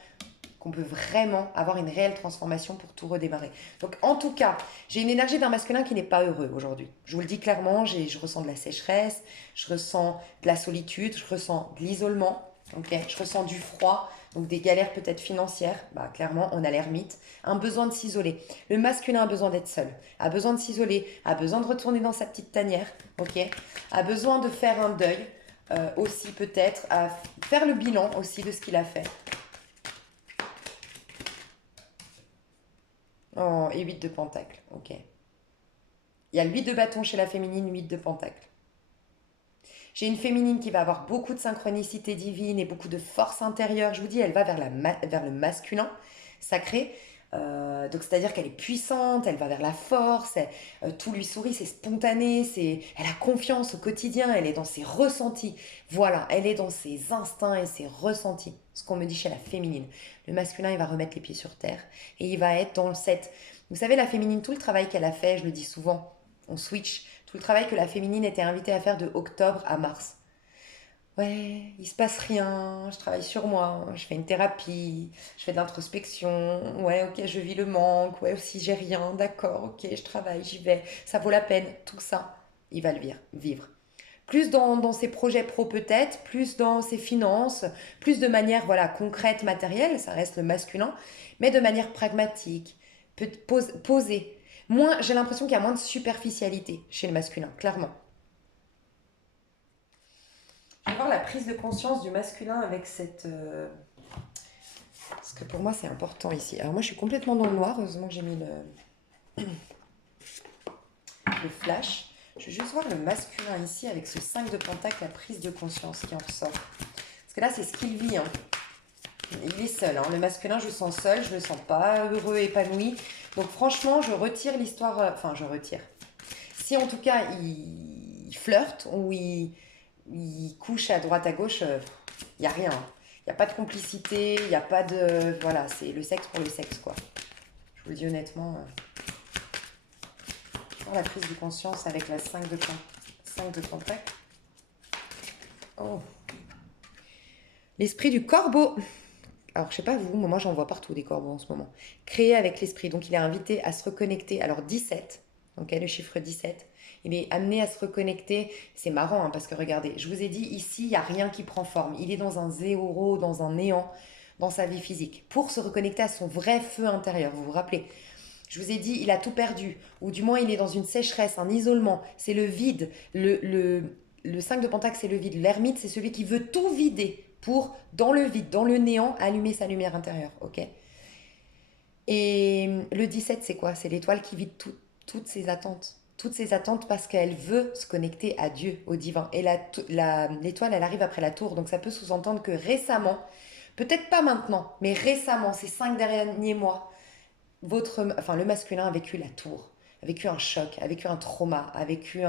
qu'on peut vraiment avoir une réelle transformation pour tout redémarrer. Donc en tout cas, j'ai une énergie d'un masculin qui n'est pas heureux aujourd'hui. Je vous le dis clairement, je ressens de la sécheresse, je ressens de la solitude, je ressens de l'isolement, okay, je ressens du froid, donc des galères peut-être financières, bah, clairement on a l'ermite, un besoin de s'isoler. Le masculin a besoin d'être seul, a besoin de s'isoler, a besoin de retourner dans sa petite tanière, ok, a besoin de faire un deuil aussi peut-être, à faire le bilan aussi de ce qu'il a fait. Oh, et 8 de pentacle, ok. Il y a le 8 de bâton chez la féminine, 8 de pentacle. J'ai une féminine qui va avoir beaucoup de synchronicité divine et beaucoup de force intérieure. Je vous dis, elle va vers le masculin sacré. Donc c'est-à-dire qu'elle est puissante, elle va vers la force, tout lui sourit, c'est spontané, elle a confiance au quotidien, elle est dans ses ressentis. Voilà, elle est dans ses instincts et ses ressentis. Ce qu'on me dit chez la féminine. Le masculin, il va remettre les pieds sur terre et il va être dans cette... Vous savez, la féminine, tout le travail qu'elle a fait, je le dis souvent, on switch, tout le travail que la féminine était invitée à faire de octobre à mars. Ouais, il se passe rien, je travaille sur moi, je fais une thérapie, je fais de l'introspection, ouais, ok, je vis le manque, ouais, aussi j'ai rien, d'accord, ok, je travaille, j'y vais, ça vaut la peine, tout ça, il va le vivre. Plus dans ses projets pro peut-être, plus dans ses finances, plus de manière voilà, concrète, matérielle, ça reste le masculin, mais de manière pragmatique, posée. Moins, j'ai l'impression qu'il y a moins de superficialité chez le masculin, clairement. Je vais voir la prise de conscience du masculin avec cette... Parce que pour moi, c'est important ici. Alors moi, je suis complètement dans le noir. Heureusement que j'ai mis le flash. Je vais juste voir le masculin ici avec ce 5 de pentacle, la prise de conscience qui en ressort. Parce que là, c'est ce qu'il vit. Hein. Il est seul. Hein. Le masculin, je le sens seul. Je ne le sens pas heureux, épanoui. Donc franchement, je retire l'histoire... Enfin, je retire. Si en tout cas, il flirte ou il couche à droite à gauche, il n'y a rien. Il n'y a pas de complicité, il n'y a pas de... Voilà, c'est le sexe pour le sexe, quoi. Je vous le dis honnêtement. Pour la prise de conscience avec la 5 de pentacle. Oh. L'esprit du corbeau. Alors, je sais pas vous, mais moi j'en vois partout des corbeaux en ce moment. Créé avec l'esprit. Donc, il est invité à se reconnecter. Alors, 17, donc le chiffre 17. Il est amené à se reconnecter. C'est marrant hein, parce que regardez, je vous ai dit ici, il n'y a rien qui prend forme. Il est dans un zéro, dans un néant, dans sa vie physique. Pour se reconnecter à son vrai feu intérieur, vous vous rappelez? Je vous ai dit, il a tout perdu. Ou du moins, il est dans une sécheresse, un isolement. C'est le vide. Le 5 de pentacle, c'est le vide. L'ermite, c'est celui qui veut tout vider pour, dans le vide, dans le néant, allumer sa lumière intérieure. Ok. Et le 17, c'est quoi? C'est l'étoile qui vide toutes ses attentes. Toutes ses attentes parce qu'elle veut se connecter à Dieu, au divin. Et l'étoile, elle arrive après la tour. Donc ça peut sous-entendre que récemment, peut-être pas maintenant, mais récemment, ces 5 derniers mois, le masculin a vécu la tour, a vécu un choc, a vécu un trauma, a vécu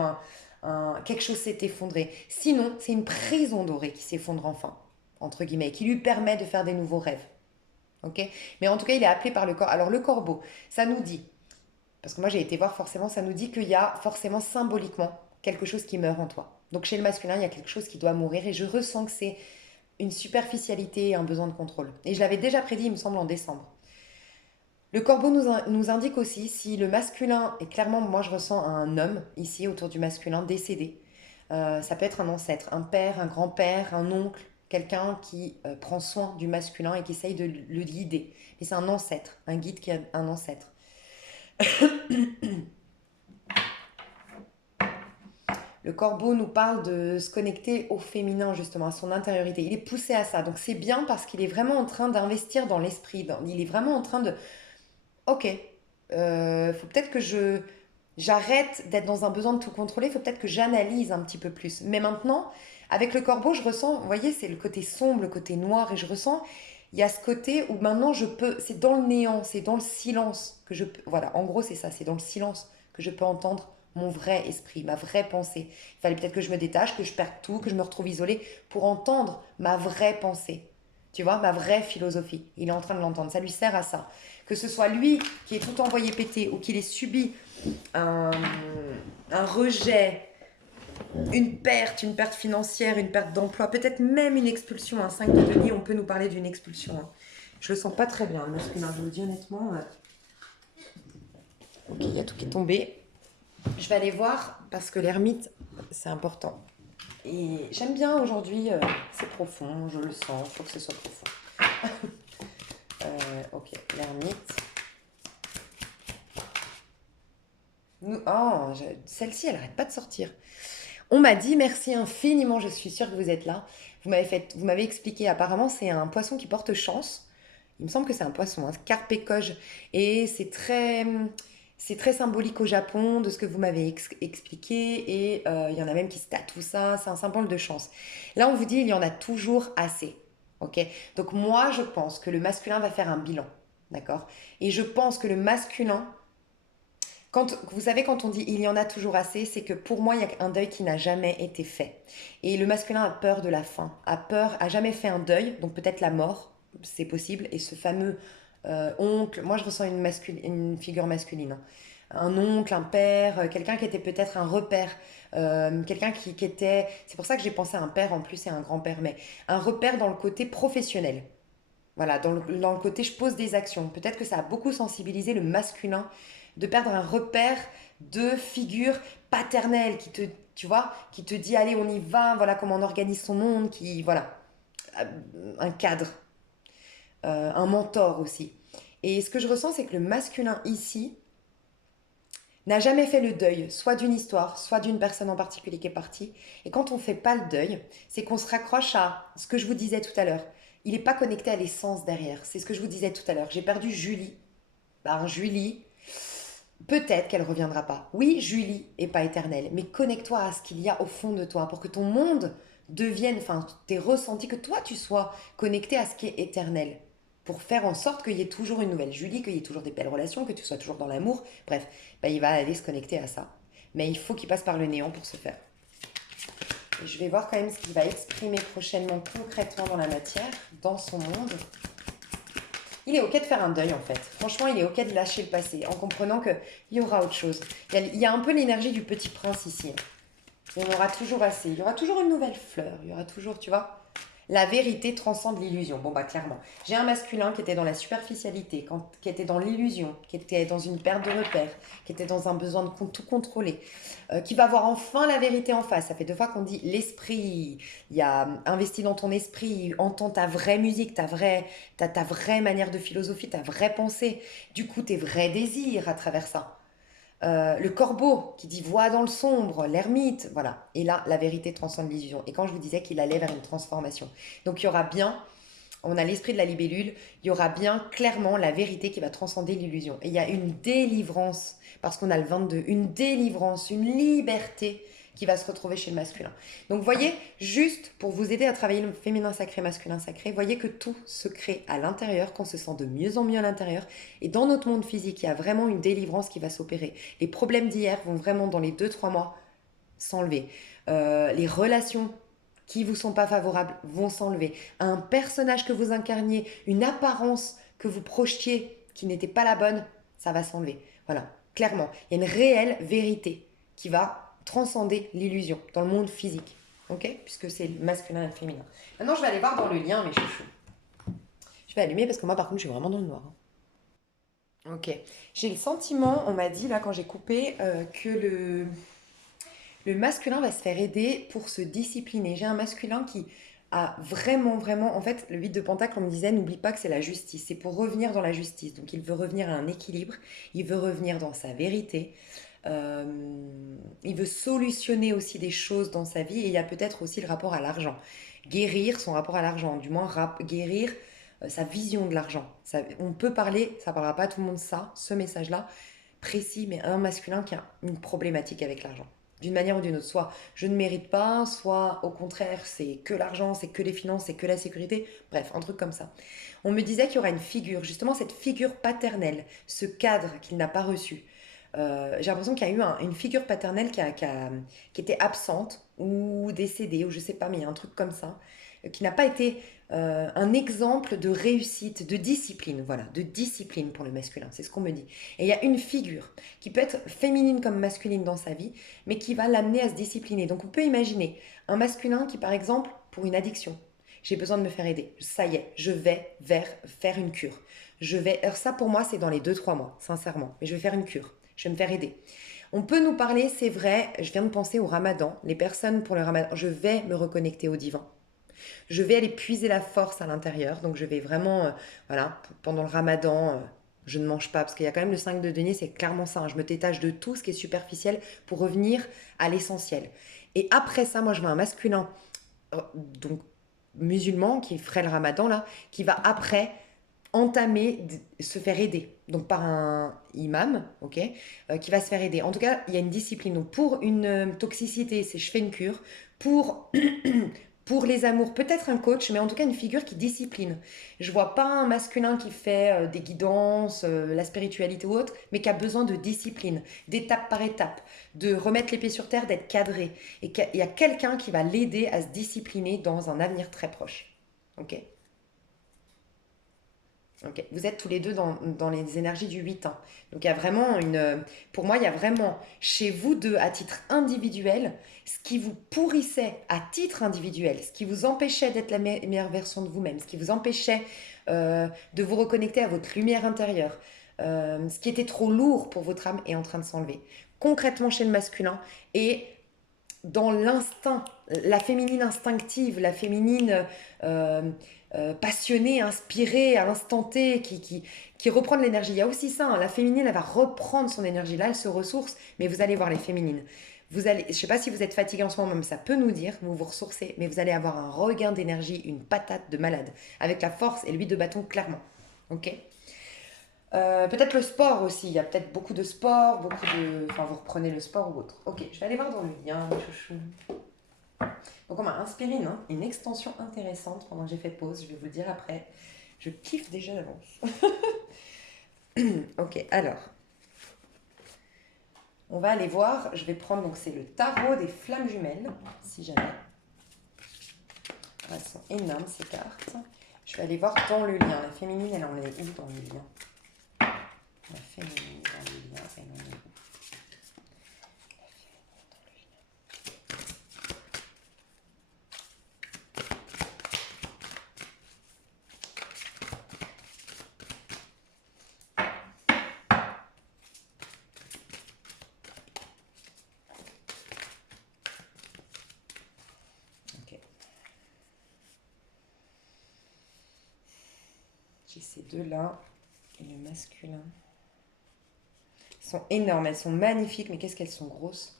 quelque chose s'est effondré. Sinon, c'est une prison dorée qui s'effondre enfin, entre guillemets, qui lui permet de faire des nouveaux rêves. Ok. Mais en tout cas, il est appelé par le corps. Alors le corbeau, ça nous dit, parce que moi j'ai été voir forcément, ça nous dit qu'il y a forcément symboliquement quelque chose qui meurt en toi. Donc chez le masculin, il y a quelque chose qui doit mourir et je ressens que c'est une superficialité et un besoin de contrôle. Et je l'avais déjà prédit, il me semble, en décembre. Le corbeau nous indique aussi si le masculin, et clairement moi je ressens un homme ici autour du masculin décédé, ça peut être un ancêtre, un père, un grand-père, un oncle, quelqu'un qui prend soin du masculin et qui essaye de le guider. Mais c'est un ancêtre, un guide qui a un ancêtre. Le corbeau nous parle de se connecter au féminin, justement, à son intériorité. Il est poussé à ça. Donc c'est bien parce qu'il est vraiment en train d'investir dans l'esprit. Il est vraiment en train de... Ok, faut peut-être que j'arrête d'être dans un besoin de tout contrôler. Faut peut-être que j'analyse un petit peu plus. Mais maintenant, avec le corbeau, je ressens... Vous voyez, c'est le côté sombre, le côté noir. Et je ressens... Il y a ce côté où maintenant je peux... C'est dans le néant, c'est dans le silence que je peux... Voilà, en gros c'est ça. C'est dans le silence que je peux entendre mon vrai esprit, ma vraie pensée. Il fallait peut-être que je me détache, que je perde tout, que je me retrouve isolée pour entendre ma vraie pensée. Tu vois, ma vraie philosophie. Il est en train de l'entendre. Ça lui sert à ça. Que ce soit lui qui est tout envoyé péter ou qu'il ait subi un, un rejet, une perte financière, une perte d'emploi, peut-être même une expulsion. Un 5 de denier, on peut nous parler d'une expulsion. Hein. Je le sens pas très bien, le masculin, je vous le dis honnêtement. Ok, il y a tout qui est tombé. Je vais aller voir parce que l'ermite, c'est important. Et j'aime bien aujourd'hui, c'est profond, je le sens, il faut que ce soit profond. Ok, l'ermite. Oh, celle-ci, elle n'arrête pas de sortir. On m'a dit merci infiniment, je suis sûre que vous êtes là. Vous m'avez expliqué, apparemment c'est un poisson qui porte chance. Il me semble que c'est un poisson, un carpécoge. Et c'est très symbolique au Japon de ce que vous m'avez expliqué. Et il y en a même qui se tatouent ça, c'est un symbole de chance. Là, on vous dit, il y en a toujours assez. Ok. Donc moi, je pense que le masculin va faire un bilan. D'accord. Et je pense que le masculin vous savez, quand on dit il y en a toujours assez, c'est que pour moi, il y a un deuil qui n'a jamais été fait. Et le masculin a peur de la fin, a jamais fait un deuil, donc peut-être la mort, c'est possible. Et ce fameux oncle, moi je ressens une figure masculine, hein. Un oncle, un père, quelqu'un qui était peut-être un repère, quelqu'un qui était... C'est pour ça que j'ai pensé à un père en plus et à un grand-père, mais un repère dans le côté professionnel. Voilà, dans le côté je pose des actions. Peut-être que ça a beaucoup sensibilisé le masculin de perdre un repère de figure paternelle qui te, tu vois, qui te dit allez on y va, voilà comment on organise son monde, qui, voilà, un cadre, un mentor aussi. Et ce que je ressens, c'est que le masculin ici n'a jamais fait le deuil, soit d'une histoire, soit d'une personne en particulier qui est partie. Et quand on ne fait pas le deuil, c'est qu'on se raccroche à ce que je vous disais tout à l'heure. Il n'est pas connecté à l'essence derrière. C'est ce que je vous disais tout à l'heure. J'ai perdu Julie. Ben, Julie, peut-être qu'elle ne reviendra pas. Oui, Julie est pas éternelle, mais connecte-toi à ce qu'il y a au fond de toi pour que ton monde devienne, enfin, tes ressentis, que toi tu sois connecté à ce qui est éternel. Pour faire en sorte qu'il y ait toujours une nouvelle Julie, qu'il y ait toujours des belles relations, que tu sois toujours dans l'amour. Bref, ben, il va aller se connecter à ça. Mais il faut qu'il passe par le néant pour ce faire. Et je vais voir quand même ce qu'il va exprimer prochainement concrètement dans la matière, dans son monde. Il est ok de faire un deuil en fait. Franchement, il est ok de lâcher le passé en comprenant qu'il y aura autre chose. Il y a un peu l'énergie du petit prince ici. Il y en aura toujours assez. Il y aura toujours une nouvelle fleur. Il y aura toujours, tu vois. La vérité transcende l'illusion. Bon, bah, clairement. J'ai un masculin qui était dans la superficialité, qui était dans l'illusion, qui était dans une perte de repère, qui était dans un besoin de tout contrôler, qui va voir enfin la vérité en face. Ça fait 2 fois qu'on dit l'esprit. Il y a investi dans ton esprit, entends ta vraie musique, ta vraie manière de philosophie, ta vraie pensée. Du coup, tes vrais désirs à travers ça. Le corbeau qui dit voix dans le sombre, l'ermite, voilà. Et là, la vérité transcende l'illusion. Et quand je vous disais qu'il allait vers une transformation. Donc il y aura bien, on a l'esprit de la libellule, il y aura bien clairement la vérité qui va transcender l'illusion. Et il y a une délivrance, parce qu'on a le 22, une délivrance, une liberté qui va se retrouver chez le masculin. Donc voyez, juste pour vous aider à travailler le féminin sacré, masculin sacré, voyez que tout se crée à l'intérieur, qu'on se sent de mieux en mieux à l'intérieur. Et dans notre monde physique, il y a vraiment une délivrance qui va s'opérer. Les problèmes d'hier vont vraiment dans les 2-3 mois s'enlever. Les relations qui vous sont pas favorables vont s'enlever. Un personnage que vous incarniez, une apparence que vous projetiez qui n'était pas la bonne, ça va s'enlever. Voilà, clairement, il y a une réelle vérité qui va transcender l'illusion dans le monde physique. Ok? Puisque c'est le masculin et le féminin. Maintenant, je vais aller voir dans le lien, mes chouchous. Je vais allumer parce que moi, par contre, je suis vraiment dans le noir. Ok. J'ai le sentiment, on m'a dit là quand j'ai coupé, que le masculin va se faire aider pour se discipliner. J'ai un masculin qui a vraiment, vraiment... En fait, le 8 de Pentacle, on me disait, n'oublie pas que c'est la justice. C'est pour revenir dans la justice. Donc, il veut revenir à un équilibre. Il veut revenir dans sa vérité. Euh, il veut solutionner aussi des choses dans sa vie et il y a peut-être aussi le rapport à l'argent. Guérir son rapport à l'argent, du moins guérir sa vision de l'argent. On peut parler, ça parlera pas à tout le monde ça, ce message-là, précis, mais un masculin qui a une problématique avec l'argent. D'une manière ou d'une autre. Soit je ne mérite pas, soit au contraire, c'est que l'argent, c'est que les finances, c'est que la sécurité. Bref, un truc comme ça. On me disait qu'il y aura une figure, justement cette figure paternelle, ce cadre qu'il n'a pas reçu. J'ai l'impression qu'il y a eu une figure paternelle qui était absente ou décédée, ou je sais pas, mais il y a un truc comme ça, qui n'a pas été un exemple de réussite, de discipline, voilà, de discipline pour le masculin, c'est ce qu'on me dit. Et il y a une figure qui peut être féminine comme masculine dans sa vie, mais qui va l'amener à se discipliner. Donc on peut imaginer un masculin qui, par exemple, pour une addiction, j'ai besoin de me faire aider. Ça y est, je vais vers faire une cure. Alors ça pour moi, c'est dans les 2 3 mois, sincèrement. Mais je vais faire une cure. Je vais me faire aider. On peut nous parler, c'est vrai, je viens de penser au ramadan. Les personnes pour le ramadan, je vais me reconnecter au divin. Je vais aller puiser la force à l'intérieur. Donc je vais vraiment, voilà, pendant le ramadan, je ne mange pas. Parce qu'il y a quand même le 5 de denier, c'est clairement ça, hein. Je me détache de tout ce qui est superficiel pour revenir à l'essentiel. Et après ça, moi je veux un masculin, donc musulman, qui ferait le ramadan là, qui va après entamer, se faire aider. Donc par un imam, ok, qui va se faire aider. En tout cas, il y a une discipline. Donc pour une toxicité, c'est je fais une cure. Pour, pour les amours, peut-être un coach, mais en tout cas une figure qui discipline. Je vois pas un masculin qui fait des guidances, la spiritualité ou autre, mais qui a besoin de discipline, d'étape par étape, de remettre les pieds sur terre, d'être cadré. Et qu'il y a quelqu'un qui va l'aider à se discipliner dans un avenir très proche. Ok. Ok. Vous êtes tous les deux dans les énergies du 8 ans. Donc il y a vraiment pour moi, il y a vraiment chez vous deux, à titre individuel, ce qui vous pourrissait à titre individuel, ce qui vous empêchait d'être la meilleure version de vous-même, ce qui vous empêchait de vous reconnecter à votre lumière intérieure, ce qui était trop lourd pour votre âme est en train de s'enlever. Concrètement chez le masculin et dans l'instinct, la féminine instinctive, la féminine euh, passionnée, inspirée à l'instant T, qui reprend de l'énergie. Il y a aussi ça, hein, la féminine, elle va reprendre son énergie. Là, elle se ressource, mais vous allez voir les féminines. Vous allez, je ne sais pas si vous êtes fatigué en ce moment, mais ça peut nous dire, vous vous ressourcez, mais vous allez avoir un regain d'énergie, une patate de malade, avec la force et l'huile de bâton, clairement. Ok. Peut-être le sport aussi, il y a peut-être beaucoup de sport, beaucoup de... Enfin, vous reprenez le sport ou autre. Ok, je vais aller voir dans le lien, mes chouchous. Donc on m'a inspiré une extension intéressante pendant que j'ai fait pause, je vais vous le dire après. Je kiffe déjà d'avance. Ok, alors, on va aller voir, je vais prendre, donc c'est le tarot des flammes jumelles, si jamais. Elles sont énormes ces cartes. Je vais aller voir dans le lien, la féminine, elle en est où dans le lien? La féminine dans le lien, elle en est où? Ok. J'ai ces deux-là et le masculin. Elles sont énormes, elles sont magnifiques, mais qu'est-ce qu'elles sont grosses.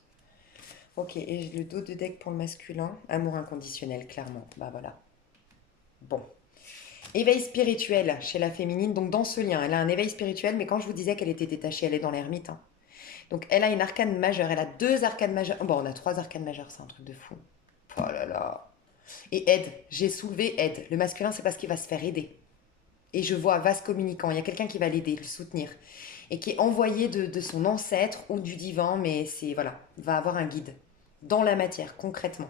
Ok, et le dos de deck pour le masculin. Amour inconditionnel, clairement. Bah voilà. Bon. Éveil spirituel chez la féminine. Donc dans ce lien, elle a un éveil spirituel, mais quand je vous disais qu'elle était détachée, elle est dans l'ermite, hein. Donc elle a une arcane majeure, elle a 2 arcanes majeures. Bon, on a 3 arcanes majeures, c'est un truc de fou. Oh là là. Et aide, j'ai soulevé aide. Le masculin, c'est parce qu'il va se faire aider. Et je vois vase communicant, il y a quelqu'un qui va l'aider, le soutenir. Et qui est envoyé de son ancêtre ou du divin, mais c'est, voilà, va avoir un guide dans la matière, concrètement.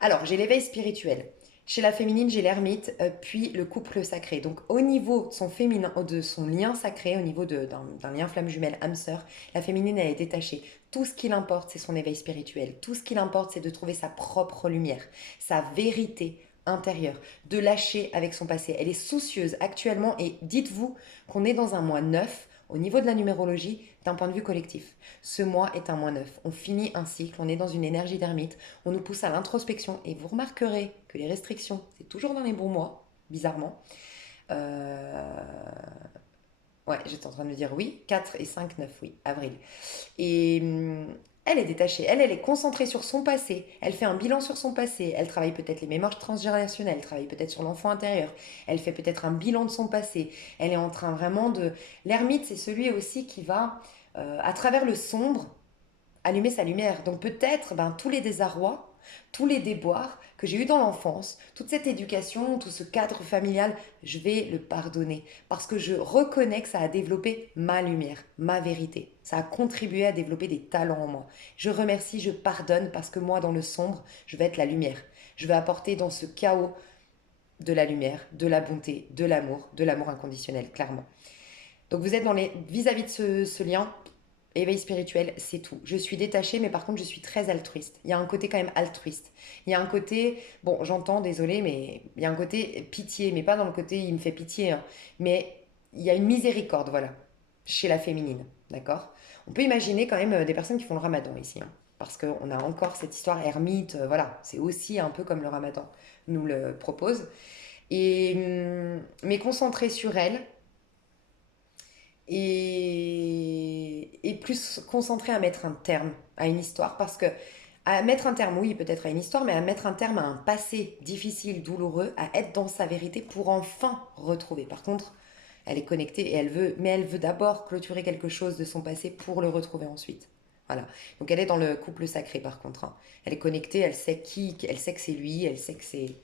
Alors, j'ai l'éveil spirituel. Chez la féminine, j'ai l'ermite, puis le couple sacré. Donc, au niveau de son féminin, de son lien sacré, au niveau d'un lien flamme jumelle, âme sœur, la féminine, elle est détachée. Tout ce qui l'importe, c'est son éveil spirituel. Tout ce qui l'importe, c'est de trouver sa propre lumière, sa vérité intérieure, de lâcher avec son passé. Elle est soucieuse actuellement et dites-vous qu'on est dans un mois 9 au niveau de la numérologie d'un point de vue collectif. Ce mois est un mois 9. On finit un cycle, on est dans une énergie d'ermite, on nous pousse à l'introspection et vous remarquerez que les restrictions, c'est toujours dans les bons mois, bizarrement. Euh, Ouais, j'étais en train de me dire oui. 4 et 5, 9, oui, avril. Et elle est détachée, elle est concentrée sur son passé, elle fait un bilan sur son passé, elle travaille peut-être les mémoires transgénérationnelles, elle travaille peut-être sur l'enfant intérieur, elle fait peut-être un bilan de son passé, elle est en train vraiment de... L'ermite, c'est celui aussi qui va, à travers le sombre, allumer sa lumière. Donc peut-être tous les désarrois, tous les déboires que j'ai eus dans l'enfance, toute cette éducation, tout ce cadre familial, je vais le pardonner parce que je reconnais que ça a développé ma lumière, ma vérité. Ça a contribué à développer des talents en moi. Je remercie, je pardonne parce que moi, dans le sombre, je vais être la lumière. Je vais apporter dans ce chaos de la lumière, de la bonté, de l'amour inconditionnel, clairement. Donc vous êtes dans les vis-à-vis de ce lien, éveil spirituel, c'est tout. Je suis détachée, mais par contre, je suis très altruiste. Il y a un côté quand même altruiste. Il y a un côté, bon, j'entends, désolé, mais il y a un côté pitié, mais pas dans le côté il me fait pitié, hein, mais il y a une miséricorde, voilà, chez la féminine, d'accord? On peut imaginer quand même des personnes qui font le ramadan ici, hein, parce qu'on a encore cette histoire ermite, voilà, c'est aussi un peu comme le ramadan nous le propose. Et mais concentrée sur elle, et plus concentré à mettre un terme à une histoire parce que à mettre un terme, oui, peut-être à une histoire, mais à mettre un terme à un passé difficile, douloureux, à être dans sa vérité pour enfin retrouver. Par contre, elle est connectée et elle veut d'abord clôturer quelque chose de son passé pour le retrouver ensuite. Voilà. Donc elle est dans le couple sacré par contre, hein. Elle est connectée, elle sait que c'est lui, elle sait que c'est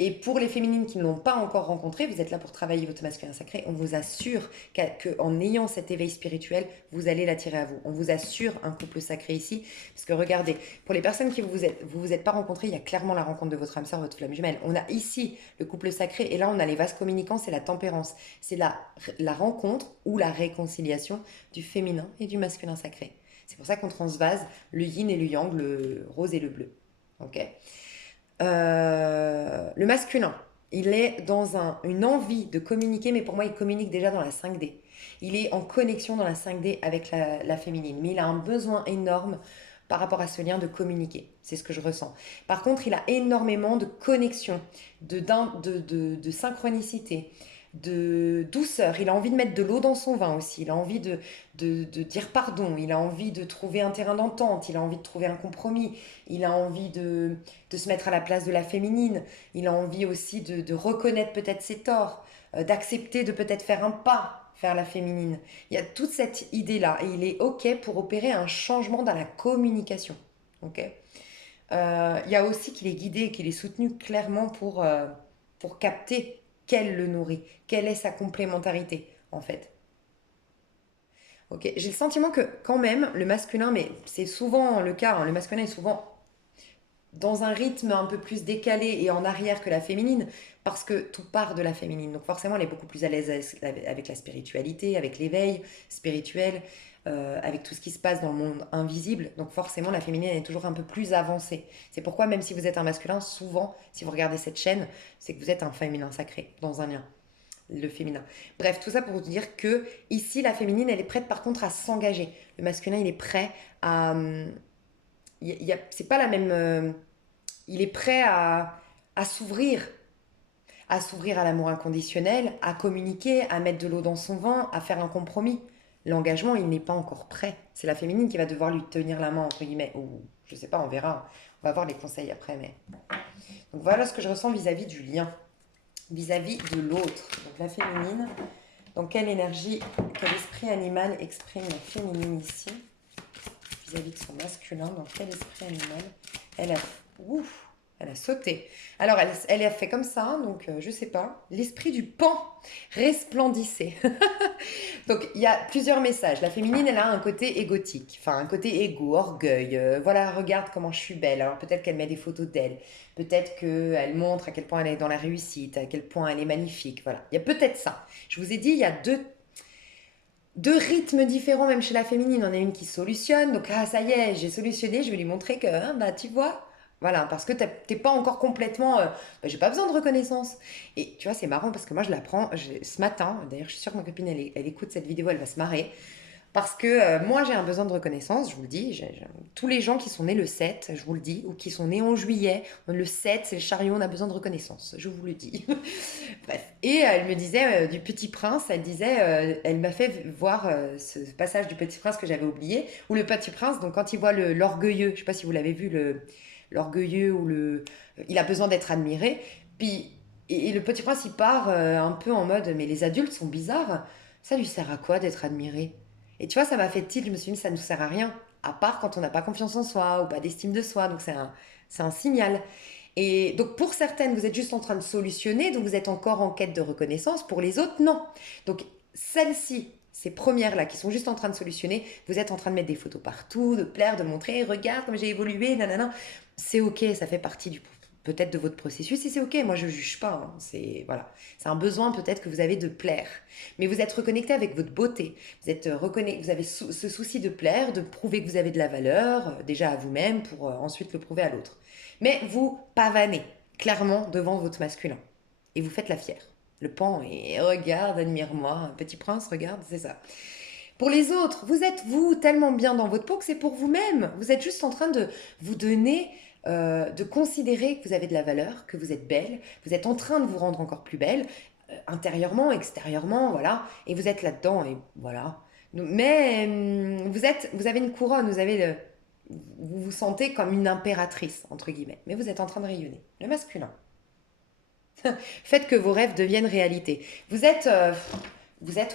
et pour les féminines qui ne l'ont pas encore rencontré, vous êtes là pour travailler votre masculin sacré. On vous assure qu'en ayant cet éveil spirituel, vous allez l'attirer à vous. On vous assure un couple sacré ici. Parce que regardez, pour les personnes qui vous êtes pas rencontrées, il y a clairement la rencontre de votre âme sœur, votre flamme jumelle. On a ici le couple sacré et là on a les vases communicants, c'est la tempérance. C'est la rencontre ou la réconciliation du féminin et du masculin sacré. C'est pour ça qu'on transvase le yin et le yang, le rose et le bleu. Ok. Le masculin, il est dans une envie de communiquer, mais pour moi, il communique déjà dans la 5D. Il est en connexion dans la 5D avec la féminine, mais il a un besoin énorme par rapport à ce lien de communiquer. C'est ce que je ressens. Par contre, il a énormément de connexion, de synchronicité, de douceur. Il a envie de mettre de l'eau dans son vin aussi. Il a envie de dire pardon. Il a envie de trouver un terrain d'entente. Il a envie de trouver un compromis. Il a envie de se mettre à la place de la féminine. Il a envie aussi de reconnaître peut-être ses torts, d'accepter de peut-être faire un pas vers la féminine. Il y a toute cette idée-là et il est OK pour opérer un changement dans la communication. OK. Il y a aussi qu'il est guidé et qu'il est soutenu clairement pour capter qu'elle le nourrit, quelle est sa complémentarité en fait. Ok, j'ai le sentiment que quand même le masculin, mais c'est souvent le cas, hein, le masculin est souvent dans un rythme un peu plus décalé et en arrière que la féminine, parce que tout part de la féminine. Donc forcément, elle est beaucoup plus à l'aise avec la spiritualité, avec l'éveil spirituel, avec tout ce qui se passe dans le monde invisible. Donc forcément, la féminine est toujours un peu plus avancée. C'est pourquoi même si vous êtes un masculin, souvent, si vous regardez cette chaîne, c'est que vous êtes un féminin sacré, dans un lien, le féminin. Bref, tout ça pour vous dire que ici, la féminine, elle est prête par contre à s'engager. Le masculin, il est prêt à... c'est pas la même... il est prêt à s'ouvrir à l'amour inconditionnel, à communiquer, à mettre de l'eau dans son vin, à faire un compromis. L'engagement, il n'est pas encore prêt. C'est la féminine qui va devoir lui tenir la main, entre guillemets. Ou, je sais pas, on verra. On va voir les conseils après, mais... Donc voilà ce que je ressens vis-à-vis du lien, vis-à-vis de l'autre. Donc la féminine, dans quelle énergie, quel esprit animal exprime la féminine ici, vis-à-vis de son masculin, dans quel esprit animal elle a... Ouf, elle a sauté. Alors, elle a fait comme ça, donc je sais pas. L'esprit du pan resplendissait. Donc, il y a plusieurs messages. La féminine, elle a un côté égotique, enfin, un côté égo, orgueil. Voilà, regarde comment je suis belle. Alors, peut-être qu'elle met des photos d'elle. Peut-être qu'elle montre à quel point elle est dans la réussite, à quel point elle est magnifique. Voilà, il y a peut-être ça. Je vous ai dit, il y a deux rythmes différents, même chez la féminine. On a une qui solutionne, donc ah, ça y est, j'ai solutionné, je vais lui montrer que, hein, bah, tu vois, voilà, parce que t'es pas encore complètement. Bah, j'ai pas besoin de reconnaissance. Et tu vois, c'est marrant parce que moi, je l'apprends ce matin. D'ailleurs, je suis sûre que ma copine, elle écoute cette vidéo, elle va se marrer. Parce que moi, j'ai un besoin de reconnaissance, je vous le dis. Tous les gens qui sont nés le 7, je vous le dis, ou qui sont nés en juillet, le 7, c'est le chariot, on a besoin de reconnaissance, je vous le dis. Bref. Et elle me disait du Petit Prince, elle disait, elle m'a fait voir ce passage du Petit Prince que j'avais oublié, où le Petit Prince, donc quand il voit l'orgueilleux, je ne sais pas si vous l'avez vu, l'orgueilleux, il a besoin d'être admiré, puis, et le Petit Prince, il part un peu en mode, mais les adultes sont bizarres, ça lui sert à quoi d'être admiré? Et tu vois, ça m'a fait tilt, je me suis dit, ça ne nous sert à rien, à part quand on n'a pas confiance en soi ou pas d'estime de soi, donc c'est un signal. Et donc pour certaines, vous êtes juste en train de solutionner, donc vous êtes encore en quête de reconnaissance, pour les autres, non. Donc celles-ci, ces premières-là qui sont juste en train de solutionner, vous êtes en train de mettre des photos partout, de plaire, de montrer, regarde comme j'ai évolué, nanana. C'est ok, ça fait partie peut-être de votre processus et c'est ok, moi je juge pas, hein. C'est voilà, c'est un besoin peut-être que vous avez de plaire, mais vous êtes reconnecté avec votre beauté, vous avez ce souci de plaire, de prouver que vous avez de la valeur, déjà à vous-même pour ensuite le prouver à l'autre. Mais vous pavanez clairement devant votre masculin et vous faites la fière. Le pan et regarde, admire-moi, petit prince, regarde, c'est ça. Pour les autres, vous êtes vous tellement bien dans votre peau que c'est pour vous-même. Vous êtes juste en train de vous donner, de considérer que vous avez de la valeur, que vous êtes belle. Vous êtes en train de vous rendre encore plus belle, intérieurement, extérieurement, voilà. Et vous êtes là-dedans et voilà. Mais vous avez une couronne, vous vous sentez comme une impératrice, entre guillemets. Mais vous êtes en train de rayonner. Le masculin. Faites que vos rêves deviennent réalité. Vous êtes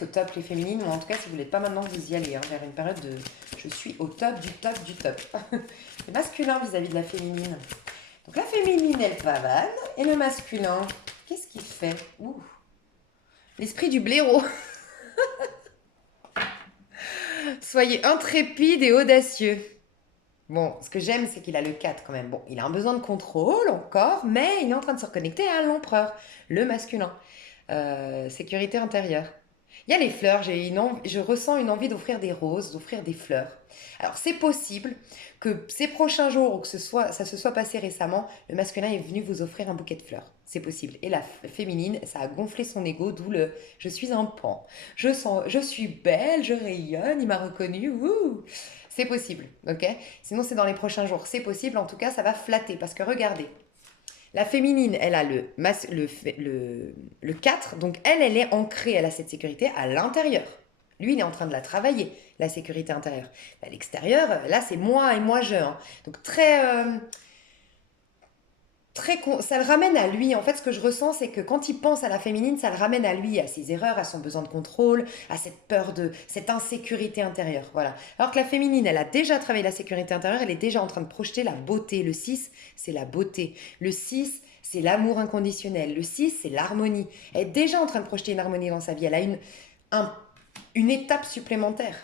au top, les féminines, ou en tout cas, si vous ne l'êtes pas maintenant, vous y allez, hein, vers une période de je suis au top du top du top. Le masculin vis-à-vis de la féminine. Donc la féminine, elle pavane, et le masculin, qu'est-ce qu'il fait? Ouh, l'esprit du blaireau. Soyez intrépide et audacieux. Bon, ce que j'aime, c'est qu'il a le 4 quand même. Bon, il a un besoin de contrôle encore, mais il est en train de se reconnecter à l'empereur, le masculin. Sécurité intérieure. Il y a les fleurs, je ressens une envie d'offrir des roses, d'offrir des fleurs. Alors c'est possible que ces prochains jours, ou que ça se soit passé récemment, le masculin est venu vous offrir un bouquet de fleurs. C'est possible. Et la féminine, ça a gonflé son ego, d'où le je suis un pan. Je suis belle, je rayonne, il m'a reconnu. Ouh. C'est possible, ok? Sinon c'est dans les prochains jours. C'est possible, en tout cas ça va flatter. Parce que regardez, la féminine, elle a le 4, donc elle est ancrée, elle a cette sécurité à l'intérieur. Lui, il est en train de la travailler, la sécurité intérieure. À l'extérieur, là, c'est moi et moi je, hein. Donc ça le ramène à lui. En fait, ce que je ressens, c'est que quand il pense à la féminine, ça le ramène à lui, à ses erreurs, à son besoin de contrôle, à cette peur cette insécurité intérieure. Voilà. Alors que la féminine, elle a déjà travaillé la sécurité intérieure, elle est déjà en train de projeter la beauté. Le 6, c'est la beauté. Le 6, c'est l'amour inconditionnel. Le 6, c'est l'harmonie. Elle est déjà en train de projeter une harmonie dans sa vie. Elle a une étape supplémentaire.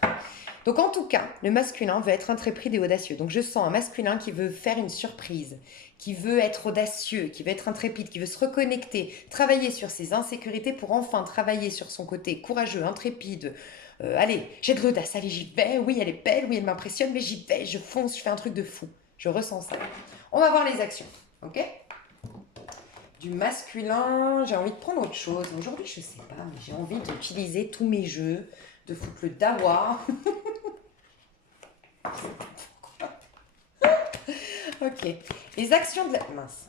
Donc en tout cas, le masculin veut être intrépide et audacieux. Donc je sens un masculin qui veut faire une surprise, qui veut être audacieux, qui veut être intrépide, qui veut se reconnecter, travailler sur ses insécurités pour enfin travailler sur son côté courageux, intrépide. Allez, j'ai de l'audace, allez j'y vais, oui elle est belle, oui elle m'impressionne, mais j'y vais, je fonce, je fais un truc de fou. Je ressens ça. On va voir les actions, ok? Du masculin, j'ai envie de prendre autre chose. Aujourd'hui, je sais pas, mais j'ai envie d'utiliser tous mes jeux, de foutre le dawa. Ok. Les actions de la... Mince.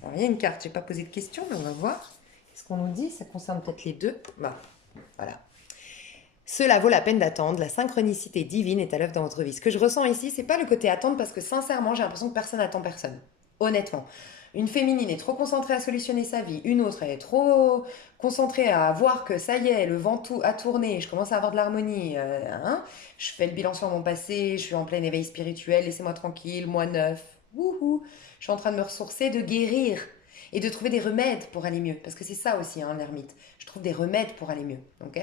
Alors, il y a une carte, j'ai pas posé de question, mais on va voir. Qu'est-ce qu'on nous dit? Ça concerne peut-être les deux. Bah, voilà. Cela vaut la peine d'attendre. La synchronicité divine est à l'œuvre dans votre vie. Ce que je ressens ici, c'est pas le côté attendre, parce que sincèrement, j'ai l'impression que personne n'attend personne. Honnêtement. Une féminine est trop concentrée à solutionner sa vie. Une autre, elle est trop concentrée à voir que ça y est, le vent a tourné, je commence à avoir de l'harmonie. Hein. Je fais le bilan sur mon passé, je suis en plein éveil spirituel, laissez-moi tranquille, moi neuf. Wouhou. Je suis en train de me ressourcer, de guérir et de trouver des remèdes pour aller mieux. Parce que c'est ça aussi, hein, l'ermite. Je trouve des remèdes pour aller mieux. Ok.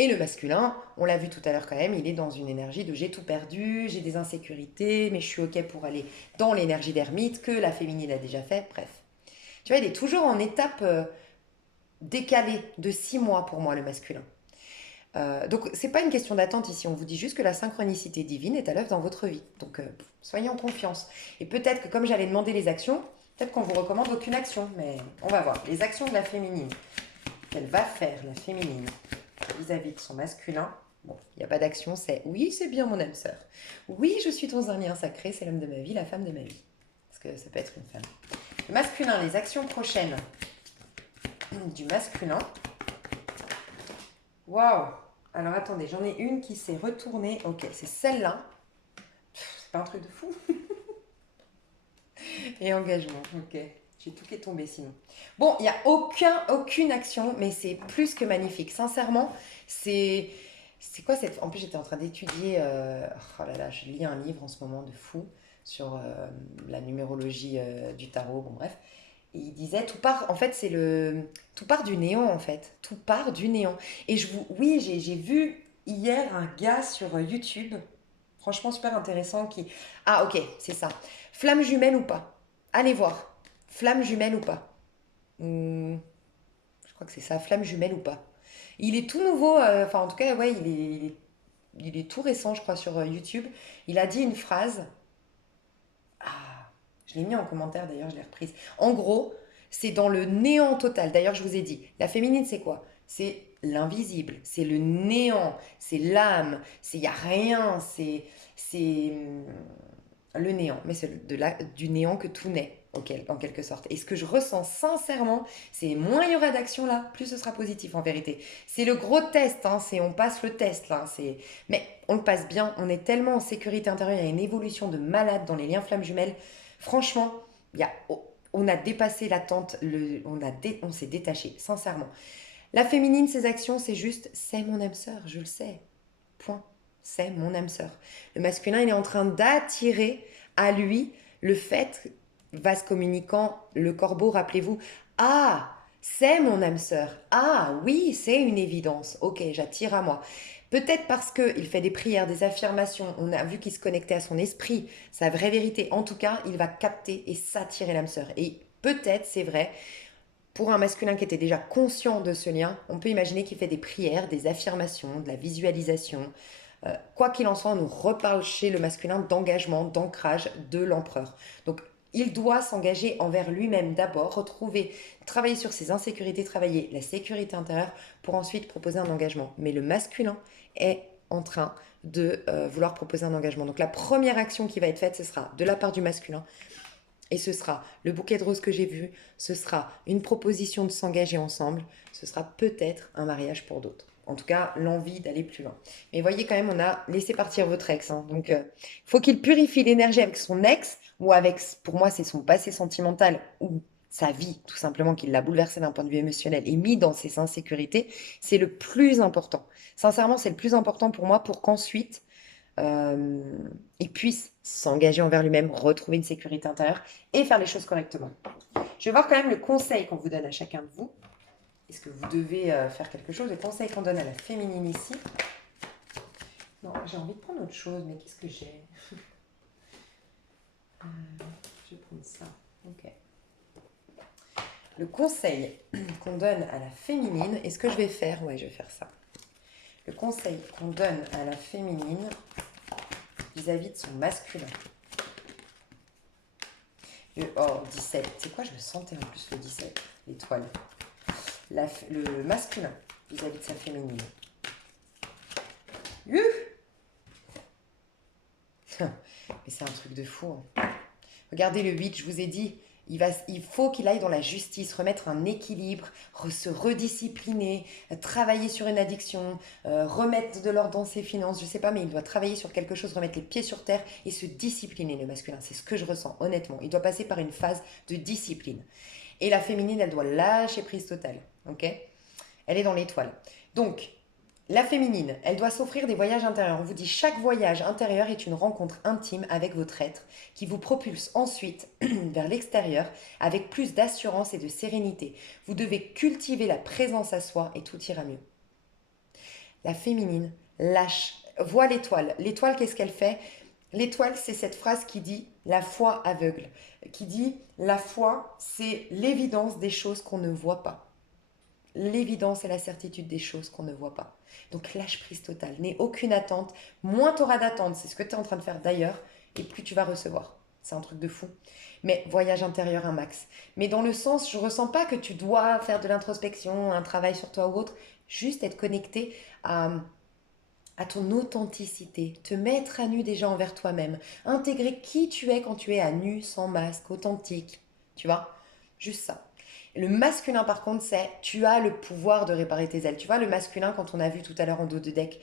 Et le masculin, on l'a vu tout à l'heure quand même, il est dans une énergie de j'ai tout perdu, j'ai des insécurités, mais je suis ok pour aller dans l'énergie d'ermite que la féminine a déjà fait, bref. Tu vois, il est toujours en étape décalée de 6 mois pour moi, le masculin. Donc, c'est pas une question d'attente ici, on vous dit juste que la synchronicité divine est à l'œuvre dans votre vie. Donc, soyez en confiance. Et peut-être que comme j'allais demander les actions, peut-être qu'on vous recommande aucune action, mais on va voir. Les actions de la féminine, qu'elle va faire, la féminine, vis-à-vis de son masculin Bon, il n'y a pas d'action, c'est oui, c'est bien mon âme sœur. Oui, je suis dans un lien sacré, c'est l'homme de ma vie, la femme de ma vie. Parce que ça peut être une femme. Le masculin, les actions prochaines du masculin. Waouh! Alors attendez, j'en ai une qui s'est retournée. Ok, c'est celle-là. C'est pas un truc de fou. Et engagement, ok. J'ai tout qui est tombé sinon. Bon, il n'y a aucune action, mais c'est plus que magnifique. Sincèrement, c'est. C'est quoi cette. En plus, j'étais en train d'étudier. Oh là là, je lis un livre en ce moment de fou sur la numérologie du tarot. Bon, bref. Et il disait, tout part. En fait, c'est le. Tout part du néant, en fait. Tout part du néant. Et je vous. Oui, j'ai vu hier un gars sur YouTube. Franchement, super intéressant qui. Ah, ok, c'est ça. Flamme jumelle ou pas? Allez voir. Flamme jumelle ou pas? Je crois que c'est ça, flamme jumelle ou pas. Il est tout nouveau, enfin en tout cas, ouais, il est tout récent, je crois, sur YouTube. Il a dit une phrase. Ah, je l'ai mis en commentaire d'ailleurs, je l'ai reprise. En gros, c'est dans le néant total. D'ailleurs, je vous ai dit, la féminine, c'est quoi? C'est l'invisible, c'est le néant, c'est l'âme, c'est il n'y a rien, c'est le néant, mais c'est du néant que tout naît, en quelque sorte. Et ce que je ressens sincèrement, c'est moins il y aura d'action là, plus ce sera positif en vérité. C'est le gros test, hein, c'est on passe le test là, mais on le passe bien, on est tellement en sécurité intérieure, il y a une évolution de malade dans les liens flammes jumelles. Franchement, il y a, on a dépassé l'attente, on s'est détaché, sincèrement. La féminine, ses actions, c'est juste, c'est mon âme sœur, je le sais. Point. C'est mon âme sœur. Le masculin, il est en train d'attirer à lui le fait, vase communicant, le corbeau, rappelez-vous, ah, c'est mon âme sœur. Ah, oui, c'est une évidence. Ok, j'attire à moi. Peut-être parce qu'il fait des prières, des affirmations, on a vu qu'il se connectait à son esprit, sa vraie vérité. En tout cas, il va capter et s'attirer l'âme sœur. Et peut-être, c'est vrai, pour un masculin qui était déjà conscient de ce lien, on peut imaginer qu'il fait des prières, des affirmations, de la visualisation. Quoi qu'il en soit, on nous reparle chez le masculin d'engagement, d'ancrage de l'empereur. Donc, il doit s'engager envers lui-même d'abord, retrouver, travailler sur ses insécurités, travailler la sécurité intérieure pour ensuite proposer un engagement. Mais le masculin est en train de vouloir proposer un engagement. Donc la première action qui va être faite, ce sera de la part du masculin. Et ce sera le bouquet de roses que j'ai vu, ce sera une proposition de s'engager ensemble, ce sera peut-être un mariage pour d'autres. En tout cas, l'envie d'aller plus loin. Mais voyez quand même, on a laissé partir votre ex, hein. Donc, il faut qu'il purifie l'énergie avec son ex ou avec, pour moi, c'est son passé sentimental ou sa vie, tout simplement, qui l'a bouleversé d'un point de vue émotionnel et mis dans ses insécurités. C'est le plus important. Sincèrement, c'est le plus important pour moi pour qu'ensuite, euh, il puisse s'engager envers lui-même, retrouver une sécurité intérieure et faire les choses correctement. Je vais voir quand même le conseil qu'on vous donne à chacun de vous. Est-ce que vous devez faire quelque chose? Le conseil qu'on donne à la féminine ici. Non, j'ai envie de prendre autre chose, mais qu'est-ce que j'ai? Je vais prendre ça. Ok. Le conseil qu'on donne à la féminine, et ce que je vais faire, ouais, je vais faire ça. Le conseil qu'on donne à la féminine vis-à-vis de son masculin. Oh, 17. C'est quoi, je le sentais en plus, le 17, l'étoile. Le masculin vis-à-vis de sa féminine. Mais c'est un truc de fou, hein. Regardez le 8, je vous ai dit, il faut qu'il aille dans la justice, remettre un équilibre, se rediscipliner, travailler sur une addiction, remettre de l'ordre dans ses finances, je sais pas, mais il doit travailler sur quelque chose, remettre les pieds sur terre et se discipliner, le masculin. C'est ce que je ressens, honnêtement. Il doit passer par une phase de discipline. Et la féminine, elle doit lâcher prise totale, ok? Elle est dans l'étoile. Donc, la féminine, elle doit s'offrir des voyages intérieurs. On vous dit chaque voyage intérieur est une rencontre intime avec votre être qui vous propulse ensuite vers l'extérieur avec plus d'assurance et de sérénité. Vous devez cultiver la présence à soi et tout ira mieux. La féminine lâche, voit l'étoile. L'étoile, qu'est-ce qu'elle fait? L'étoile, c'est cette phrase qui dit la foi aveugle, qui dit la foi, c'est l'évidence des choses qu'on ne voit pas. L'évidence et la certitude des choses qu'on ne voit pas. Donc lâche prise totale, n'aie aucune attente. Moins tu auras d'attente, c'est ce que tu es en train de faire d'ailleurs, et plus tu vas recevoir. C'est un truc de fou. Mais voyage intérieur un max. Mais dans le sens, je ne ressens pas que tu dois faire de l'introspection, un travail sur toi ou autre, juste être connecté à à ton authenticité, te mettre à nu déjà envers toi-même, intégrer qui tu es quand tu es à nu, sans masque, authentique, tu vois, juste ça. Le masculin par contre c'est, tu as le pouvoir de réparer tes ailes. Tu vois, le masculin quand on a vu tout à l'heure en dos de deck,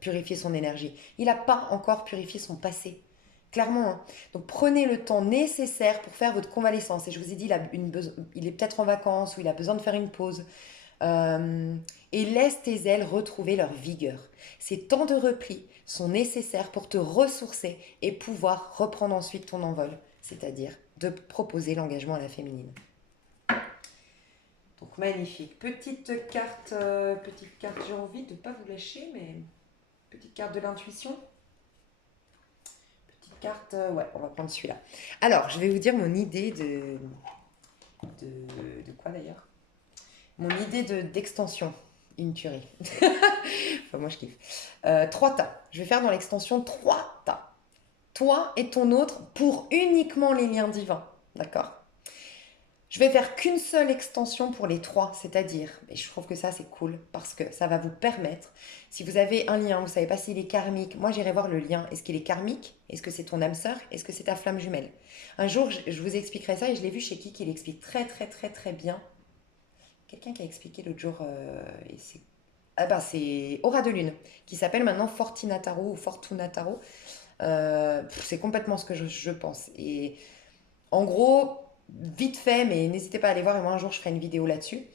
purifier son énergie, il n'a pas encore purifié son passé. Clairement, hein. Donc prenez le temps nécessaire pour faire votre convalescence. Et je vous ai dit, il est peut-être en vacances ou il a besoin de faire une pause. Euh, et laisse tes ailes retrouver leur vigueur. Ces temps de repli sont nécessaires pour te ressourcer et pouvoir reprendre ensuite ton envol, c'est-à-dire de proposer l'engagement à la féminine. Donc magnifique. Petite carte, j'ai envie de ne pas vous lâcher, mais petite carte de l'intuition. Petite carte, ouais, on va prendre celui-là. Alors, je vais vous dire mon idée de quoi d'ailleurs. Mon idée d'extension. Une tuerie. Enfin, moi, je kiffe. 3 tas. Je vais faire dans l'extension 3 tas. Toi et ton autre pour uniquement les liens divins. D'accord? Je vais faire qu'une seule extension pour les 3, c'est-à-dire, et je trouve que ça c'est cool parce que ça va vous permettre, si vous avez un lien, vous ne savez pas s'il est karmique, moi j'irai voir le lien, est-ce qu'il est karmique? Est-ce que c'est ton âme sœur? Est-ce que c'est ta flamme jumelle? Un jour, je vous expliquerai ça et je l'ai vu chez qui l'explique très très très très bien. Quelqu'un qui a expliqué l'autre jour, et c'est Aura de Lune, qui s'appelle maintenant Fortinataro ou Fortunataro. C'est complètement ce que je pense. Et en gros, vite fait, mais n'hésitez pas à aller voir, et moi un jour je ferai une vidéo là-dessus.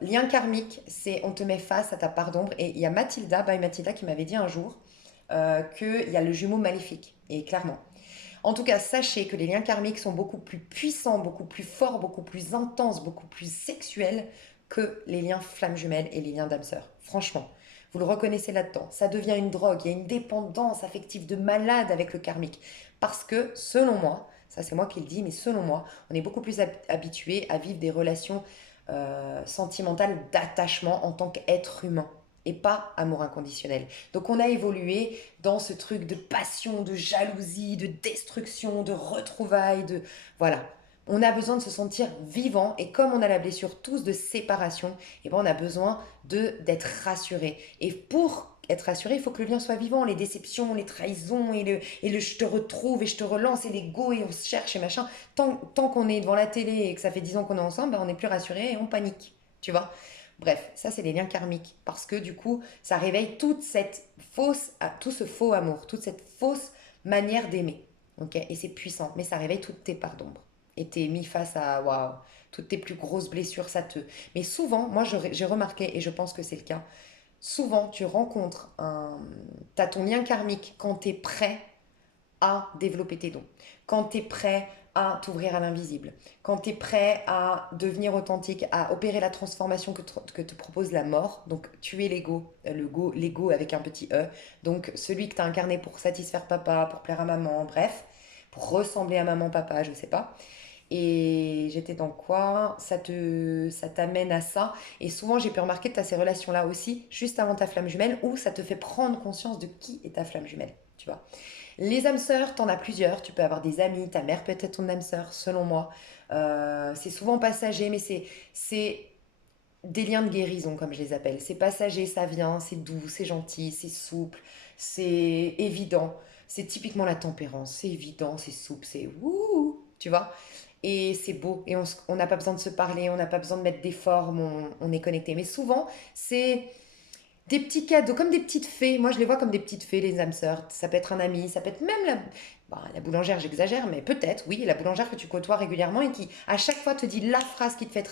Lien karmique, c'est on te met face à ta part d'ombre. Et il y a Mathilda, by Mathilda, qui m'avait dit un jour qu'il y a le jumeau maléfique. Et clairement. En tout cas, sachez que les liens karmiques sont beaucoup plus puissants, beaucoup plus forts, beaucoup plus intenses, beaucoup plus sexuels que les liens flammes jumelles et les liens d'âme sœur. Franchement, vous le reconnaissez là-dedans. Ça devient une drogue, il y a une dépendance affective de malade avec le karmique. Parce que, selon moi, ça c'est moi qui le dis, mais selon moi, on est beaucoup plus habitué à vivre des relations sentimentales d'attachement en tant qu'être humain et pas amour inconditionnel. Donc on a évolué dans ce truc de passion, de jalousie, de destruction, de retrouvailles, de... Voilà. On a besoin de se sentir vivant et comme on a la blessure tous de séparation, eh ben on a besoin d'être rassuré. Et pour être rassuré, il faut que le lien soit vivant, les déceptions, les trahisons et le je te retrouve et je te relance et l'ego et on se cherche et machin. Tant qu'on est devant la télé et que ça fait 10 ans qu'on est ensemble, ben on n'est plus rassuré et on panique. Tu vois? Bref, ça c'est les liens karmiques parce que du coup, ça réveille tout ce faux amour, toute cette fausse manière d'aimer. Ok. Et c'est puissant, mais ça réveille toutes tes parts d'ombre. Et t'es mis face à waouh, toutes tes plus grosses blessures, ça te. Mais souvent, moi j'ai remarqué et je pense que c'est le cas. Souvent, tu rencontres un. T'as ton lien karmique quand t'es prêt à développer tes dons, quand tu es prêt à t'ouvrir à l'invisible, quand tu es prêt à devenir authentique, à opérer la transformation que te propose la mort, donc tuer l'ego avec un petit E, donc celui que tu as incarné pour satisfaire papa, pour plaire à maman, bref, pour ressembler à maman, papa, je sais pas. Et j'étais dans quoi? Ça t'amène à ça. Et souvent, j'ai pu remarquer que tu as ces relations-là aussi, juste avant ta flamme jumelle, où ça te fait prendre conscience de qui est ta flamme jumelle, tu vois. Les âmes sœurs, t'en as plusieurs. Tu peux avoir des amis, ta mère peut être ton âme sœur, selon moi. C'est souvent passager, mais c'est des liens de guérison, comme je les appelle. C'est passager, ça vient, c'est doux, c'est gentil, c'est souple, c'est évident. C'est typiquement la tempérance. C'est évident, c'est souple, c'est ouh, tu vois. Et c'est beau. Et on n'a pas besoin de se parler, on n'a pas besoin de mettre des formes, on est connecté. Mais souvent, c'est des petits cadeaux, comme des petites fées. Moi, je les vois comme des petites fées, les âmes sœurs. Ça peut être un ami, ça peut être même la boulangère, j'exagère, mais peut-être, oui, la boulangère que tu côtoies régulièrement et qui, à chaque fois, te dit la phrase qui te fait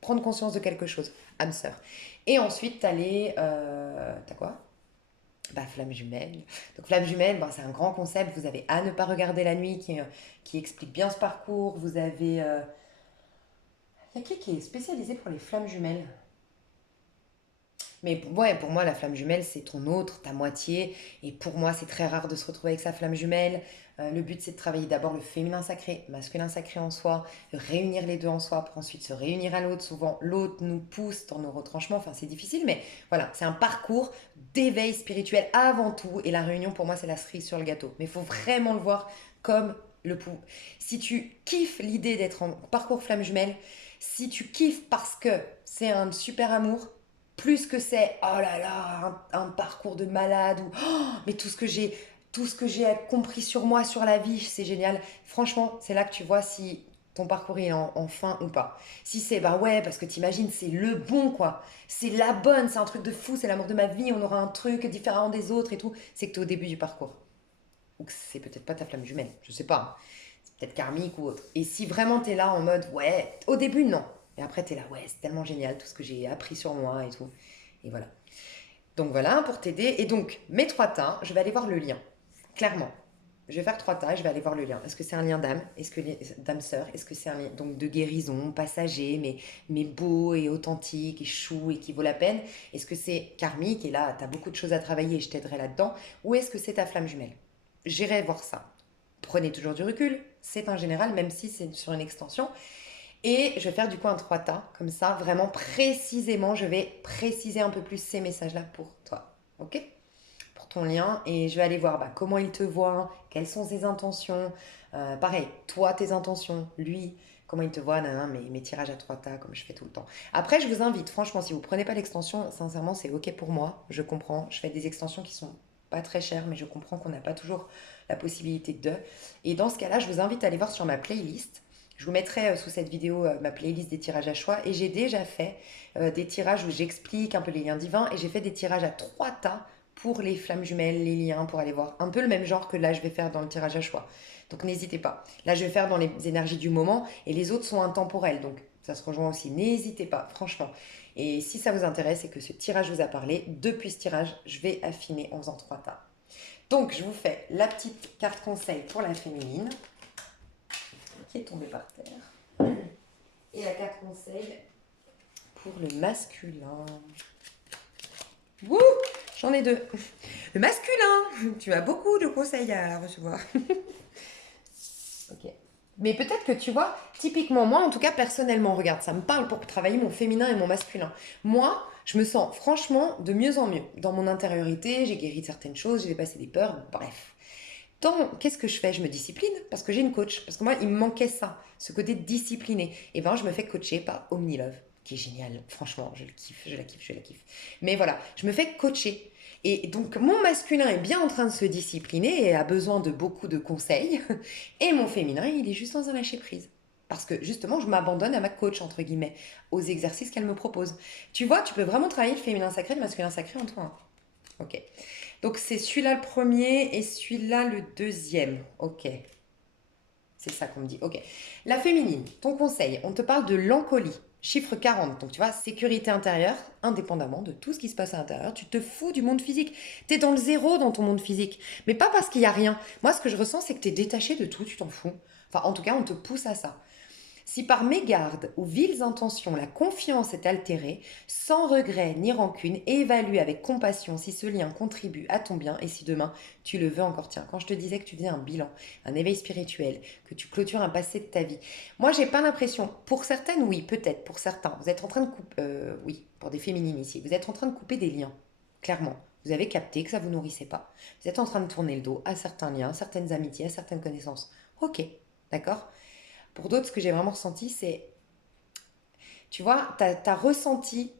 prendre conscience de quelque chose. Âme sœur. Et ensuite, t'as quoi? Bah, flamme jumelle. Donc, flamme jumelle, bah, c'est un grand concept. Vous avez À ne pas regarder la nuit qui explique bien ce parcours. Vous avez. Il y a qui est spécialisé pour les flammes jumelles? Mais ouais, pour moi, la flamme jumelle, c'est ton autre, ta moitié. Et pour moi, c'est très rare de se retrouver avec sa flamme jumelle. Le but, c'est de travailler d'abord le féminin sacré, masculin sacré en soi, de réunir les deux en soi pour ensuite se réunir à l'autre. Souvent, l'autre nous pousse dans nos retranchements. Enfin, c'est difficile, mais voilà, c'est un parcours d'éveil spirituel avant tout. Et la réunion, pour moi, c'est la cerise sur le gâteau. Mais il faut vraiment le voir comme le pouls. Si tu kiffes l'idée d'être en parcours flamme jumelle, si tu kiffes parce que c'est un super amour, plus que c'est, oh là là, un parcours de malade, ou oh, mais tout ce que j'ai compris sur moi, sur la vie, c'est génial. Franchement, c'est là que tu vois si ton parcours est en fin ou pas. Si c'est, bah ouais, parce que t'imagines, c'est le bon, quoi. C'est la bonne, c'est un truc de fou, c'est l'amour de ma vie, on aura un truc différent des autres et tout. C'est que t'es au début du parcours. Ou que c'est peut-être pas ta flamme jumelle, je sais pas. C'est peut-être karmique ou autre. Et si vraiment t'es là en mode, ouais, au début, non. Et après, t'es là, ouais, c'est tellement génial, tout ce que j'ai appris sur moi et tout. Et voilà. Donc voilà, pour t'aider. Et donc, mes trois tas, je vais aller voir le lien. Clairement. Je vais faire trois tas, je vais aller voir le lien. Est-ce que c'est un lien d'âme? Est-ce que d'âme sœur? Est-ce que c'est un lien donc de guérison, passager, mais beau et authentique et chou et qui vaut la peine? Est-ce que c'est karmique et là, tu as beaucoup de choses à travailler et je t'aiderai là-dedans? Ou est-ce que c'est ta flamme jumelle? J'irai voir ça. Prenez toujours du recul, c'est un général, même si c'est sur une extension. Et je vais faire du coup un 3 tas, comme ça, vraiment précisément, je vais préciser un peu plus ces messages-là pour toi. Ok? Pour ton lien. Et je vais aller voir bah, comment il te voit, quelles sont ses intentions. Pareil, toi, tes intentions, lui, comment il te voit, mes tirages à 3 tas, comme je fais tout le temps. Après, je vous invite, franchement, si vous prenez pas l'extension, sincèrement, c'est ok pour moi. Je comprends. Je fais des extensions qui sont pas très chères, mais je comprends qu'on n'a pas toujours la possibilité de. Et dans ce cas-là, je vous invite à aller voir sur ma playlist. Je vous mettrai sous cette vidéo ma playlist des tirages à choix. Et j'ai déjà fait des tirages où j'explique un peu les liens divins. Et j'ai fait des tirages à 3 tas pour les flammes jumelles, les liens, pour aller voir un peu le même genre que là je vais faire dans le tirage à choix. Donc n'hésitez pas. Là je vais faire dans les énergies du moment et les autres sont intemporels. Donc ça se rejoint aussi. N'hésitez pas, franchement. Et si ça vous intéresse et que ce tirage vous a parlé, depuis ce tirage, je vais affiner en faisant 3 tas. Donc je vous fais la petite carte conseil pour la féminine qui est tombée par terre. Et la carte conseil pour le masculin. Wouh! J'en ai deux. Le masculin, tu as beaucoup de conseils à recevoir. Ok. Mais peut-être que tu vois, typiquement moi, en tout cas personnellement, regarde, ça me parle pour travailler mon féminin et mon masculin. Moi, je me sens franchement de mieux en mieux. Dans mon intériorité, j'ai guéri de certaines choses, j'ai dépassé des peurs, bref. Qu'est-ce que je fais? Je me discipline parce que j'ai une coach. Parce que moi, il me manquait ça, ce côté discipliné. Et ben, je me fais coacher par OmniLove, qui est génial. Franchement, je le kiffe, je la kiffe, je la kiffe. Mais voilà, je me fais coacher. Et donc, mon masculin est bien en train de se discipliner et a besoin de beaucoup de conseils. Et mon féminin, il est juste dans un lâcher-prise. Parce que justement, je m'abandonne à ma coach, entre guillemets, aux exercices qu'elle me propose. Tu vois, tu peux vraiment travailler le féminin sacré, le masculin sacré en toi. Hein. Ok. Donc c'est celui-là le premier et celui-là le deuxième. Ok. C'est ça qu'on me dit. Ok. La féminine, ton conseil, on te parle de l'encolie. Chiffre 40. Donc tu vois, sécurité intérieure, indépendamment de tout ce qui se passe à l'intérieur. Tu te fous du monde physique. Tu es dans le zéro dans ton monde physique. Mais pas parce qu'il n'y a rien. Moi, ce que je ressens, c'est que tu es détaché de tout, tu t'en fous. Enfin, en tout cas, on te pousse à ça. Si par mégarde ou viles intentions la confiance est altérée, sans regret ni rancune, évalue avec compassion si ce lien contribue à ton bien et si demain tu le veux encore. Tiens, quand je te disais que tu faisais un bilan, un éveil spirituel, que tu clôtures un passé de ta vie, moi j'ai pas l'impression, pour certaines oui, peut-être, pour certains, vous êtes en train de couper, oui, pour des féminines ici, vous êtes en train de couper des liens, clairement. Vous avez capté que ça vous nourrissait pas. Vous êtes en train de tourner le dos à certains liens, certaines amitiés, à certaines connaissances. Ok, d'accord. Pour d'autres, ce que j'ai vraiment ressenti, c'est, tu vois, t'as ressenti,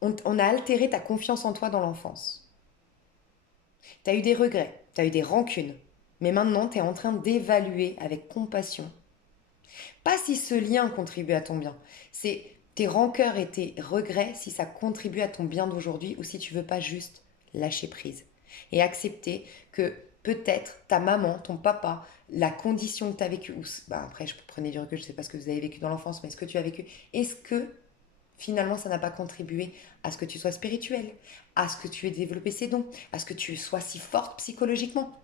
on a altéré ta confiance en toi dans l'enfance. T'as eu des regrets, t'as eu des rancunes, mais maintenant t'es en train d'évaluer avec compassion. Pas si ce lien contribue à ton bien, c'est tes rancœurs et tes regrets si ça contribue à ton bien d'aujourd'hui ou si tu veux pas juste lâcher prise et accepter que peut-être ta maman, ton papa, la condition que tu as vécue, ou bah après je prenais du recul, je ne sais pas ce que vous avez vécu dans l'enfance, mais ce que tu as vécu, est-ce que finalement ça n'a pas contribué à ce que tu sois spirituel, à ce que tu aies développé ces dons, à ce que tu sois si forte psychologiquement?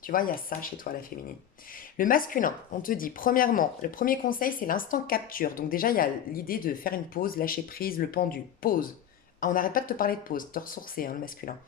Tu vois, il y a ça chez toi, la féminine. Le masculin, on te dit, premièrement, le premier conseil, c'est l'instant capture. Donc déjà, il y a l'idée de faire une pause, lâcher prise, le pendu. Pause. Ah, on n'arrête pas de te parler de pause, te ressourcer, hein, le masculin.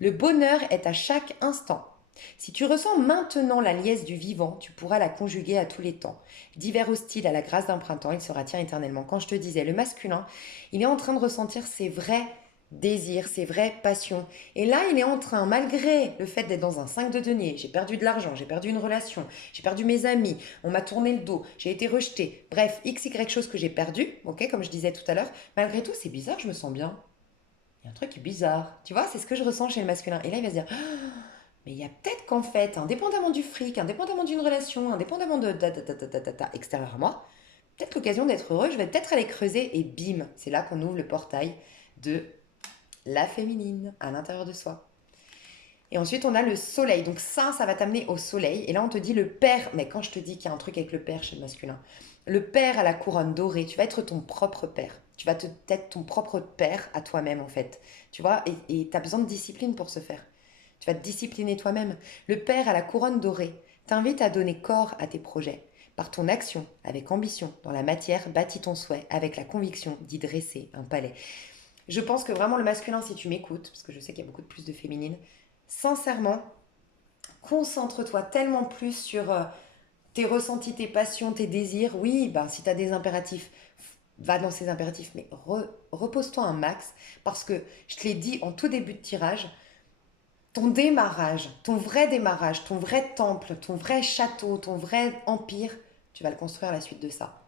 Le bonheur est à chaque instant. Si tu ressens maintenant la liesse du vivant, tu pourras la conjuguer à tous les temps. D'hiver hostile à la grâce d'un printemps, il sera tien éternellement. Quand je te disais, le masculin, il est en train de ressentir ses vrais désir, ses vraies passions. Et là, il est en train, malgré le fait d'être dans un 5 de denier, j'ai perdu de l'argent, j'ai perdu une relation, j'ai perdu mes amis, on m'a tourné le dos, j'ai été rejetée, bref, x, y chose que j'ai perdu, ok, comme je disais tout à l'heure, malgré tout, c'est bizarre, je me sens bien. Il y a un truc qui est bizarre. Tu vois, c'est ce que je ressens chez le masculin. Et là, il va se dire, ah, mais il y a peut-être qu'en fait, indépendamment du fric, indépendamment d'une relation, indépendamment de extérieur à moi, peut-être l'occasion d'être heureux, je vais peut-être aller creuser et bim, c'est là qu'on ouvre le portail de la féminine à l'intérieur de soi. Et ensuite, on a le soleil. Donc ça va t'amener au soleil. Et là, on te dit le père. Mais quand je te dis qu'il y a un truc avec le père chez le masculin, le père à la couronne dorée, tu vas être ton propre père. Tu vas être ton propre père à toi-même, en fait. Tu vois, et tu as besoin de discipline pour ce faire. Tu vas te discipliner toi-même. Le père à la couronne dorée t'invite à donner corps à tes projets. Par ton action, avec ambition, dans la matière, bâtis ton souhait, avec la conviction d'y dresser un palais. Je pense que vraiment le masculin, si tu m'écoutes, parce que je sais qu'il y a beaucoup de plus de féminines, sincèrement, concentre-toi tellement plus sur tes ressentis, tes passions, tes désirs. Oui, bah, si tu as des impératifs, va dans ces impératifs, mais repose-toi un max, parce que je te l'ai dit en tout début de tirage, ton démarrage, ton vrai temple, ton vrai château, ton vrai empire, tu vas le construire à la suite de ça.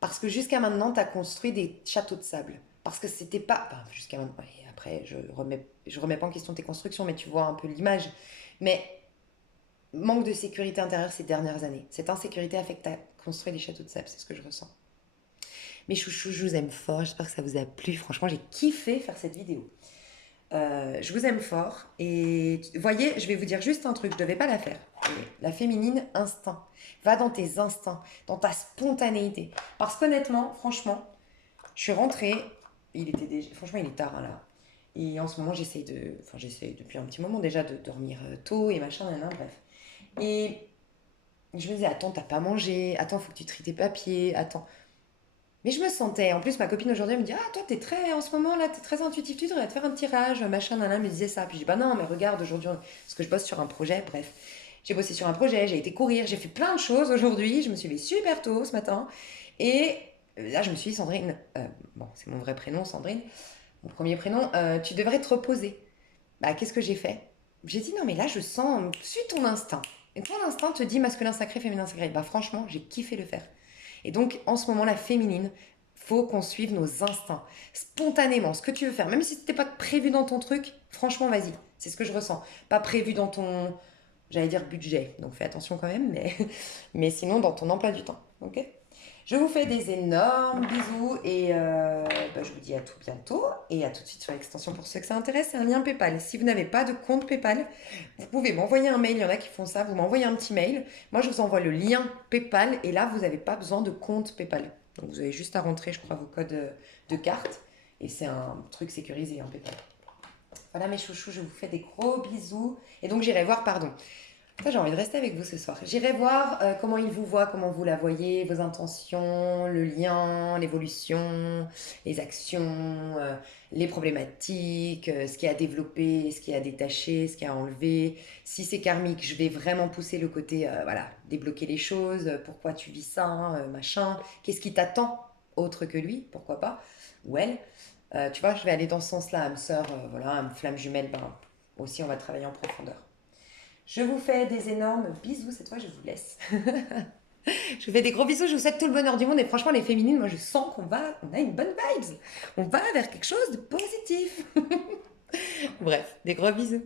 Parce que jusqu'à maintenant, tu as construit des châteaux de sable. Parce que c'était pas. Enfin, jusqu'à maintenant. Et après, je remets pas en question tes constructions, mais tu vois un peu l'image. Mais manque de sécurité intérieure ces dernières années. Cette insécurité a fait que tu as construit des châteaux de sable, c'est ce que je ressens. Mes chouchous, je vous aime fort. J'espère que ça vous a plu. Franchement, j'ai kiffé faire cette vidéo. Je vous aime fort. Et voyez, je vais vous dire juste un truc, je ne devais pas la faire. La féminine, instinct. Va dans tes instincts, dans ta spontanéité. Parce qu'honnêtement, franchement, je suis rentrée, franchement, il est tard hein, là. Et en ce moment, j'essaye depuis un petit moment déjà de dormir tôt et machin, bref. Et je me disais, attends, t'as pas mangé, attends, faut que tu tries tes papiers, attends. Mais je me sentais, en plus ma copine aujourd'hui elle me dit, ah toi en ce moment là, t'es très intuitif, tu devrais te faire un tirage, machin, me disait ça. Puis je dis, bah non, mais regarde aujourd'hui, parce que je bosse sur un projet, bref. J'ai bossé sur un projet, j'ai été courir, j'ai fait plein de choses aujourd'hui, je me suis levée super tôt ce matin. Et là je me suis dit, Sandrine, bon c'est mon vrai prénom, Sandrine, mon premier prénom, tu devrais te reposer. Bah qu'est-ce que j'ai fait? J'ai dit, non mais là je sens, suis ton instinct. Et ton instinct te dit masculin sacré, féminin sacré. Bah franchement, j'ai kiffé le faire. Et donc, en ce moment, la féminine, faut qu'on suive nos instincts. Spontanément, ce que tu veux faire. Même si c'était pas prévu dans ton truc, franchement, vas-y. C'est ce que je ressens. Pas prévu dans ton, j'allais dire budget. Donc fais attention quand même, mais sinon dans ton emploi du temps. Ok? Je vous fais des énormes bisous et bah, je vous dis à tout bientôt et à tout de suite sur l'extension pour ceux que ça intéresse. C'est un lien PayPal. Si vous n'avez pas de compte PayPal, vous pouvez m'envoyer un mail. Il y en a qui font ça. Vous m'envoyez un petit mail. Moi, je vous envoie le lien PayPal et là, vous n'avez pas besoin de compte PayPal. Donc, vous avez juste à rentrer, je crois, vos codes de carte et c'est un truc sécurisé en PayPal. Voilà mes chouchous, je vous fais des gros bisous. Et donc, j'irai voir, pardon. J'ai envie de rester avec vous ce soir. J'irai voir comment il vous voit, comment vous la voyez, vos intentions, le lien, l'évolution, les actions, les problématiques, ce qui a développé, ce qui a détaché, ce qui a enlevé. Si c'est karmique, je vais vraiment pousser le côté, voilà, débloquer les choses. Pourquoi tu vis ça, hein, machin. Qu'est-ce qui t'attend autre que lui, pourquoi pas, ou elle. Tu vois, je vais aller dans ce sens-là, âme sœur, voilà, âme flamme jumelle, ben, aussi on va travailler en profondeur. Je vous fais des énormes bisous, cette fois je vous laisse. Je vous fais des gros bisous, je vous souhaite tout le bonheur du monde et franchement les féminines, moi je sens on a une bonne vibes. On va vers quelque chose de positif. Bref, des gros bisous.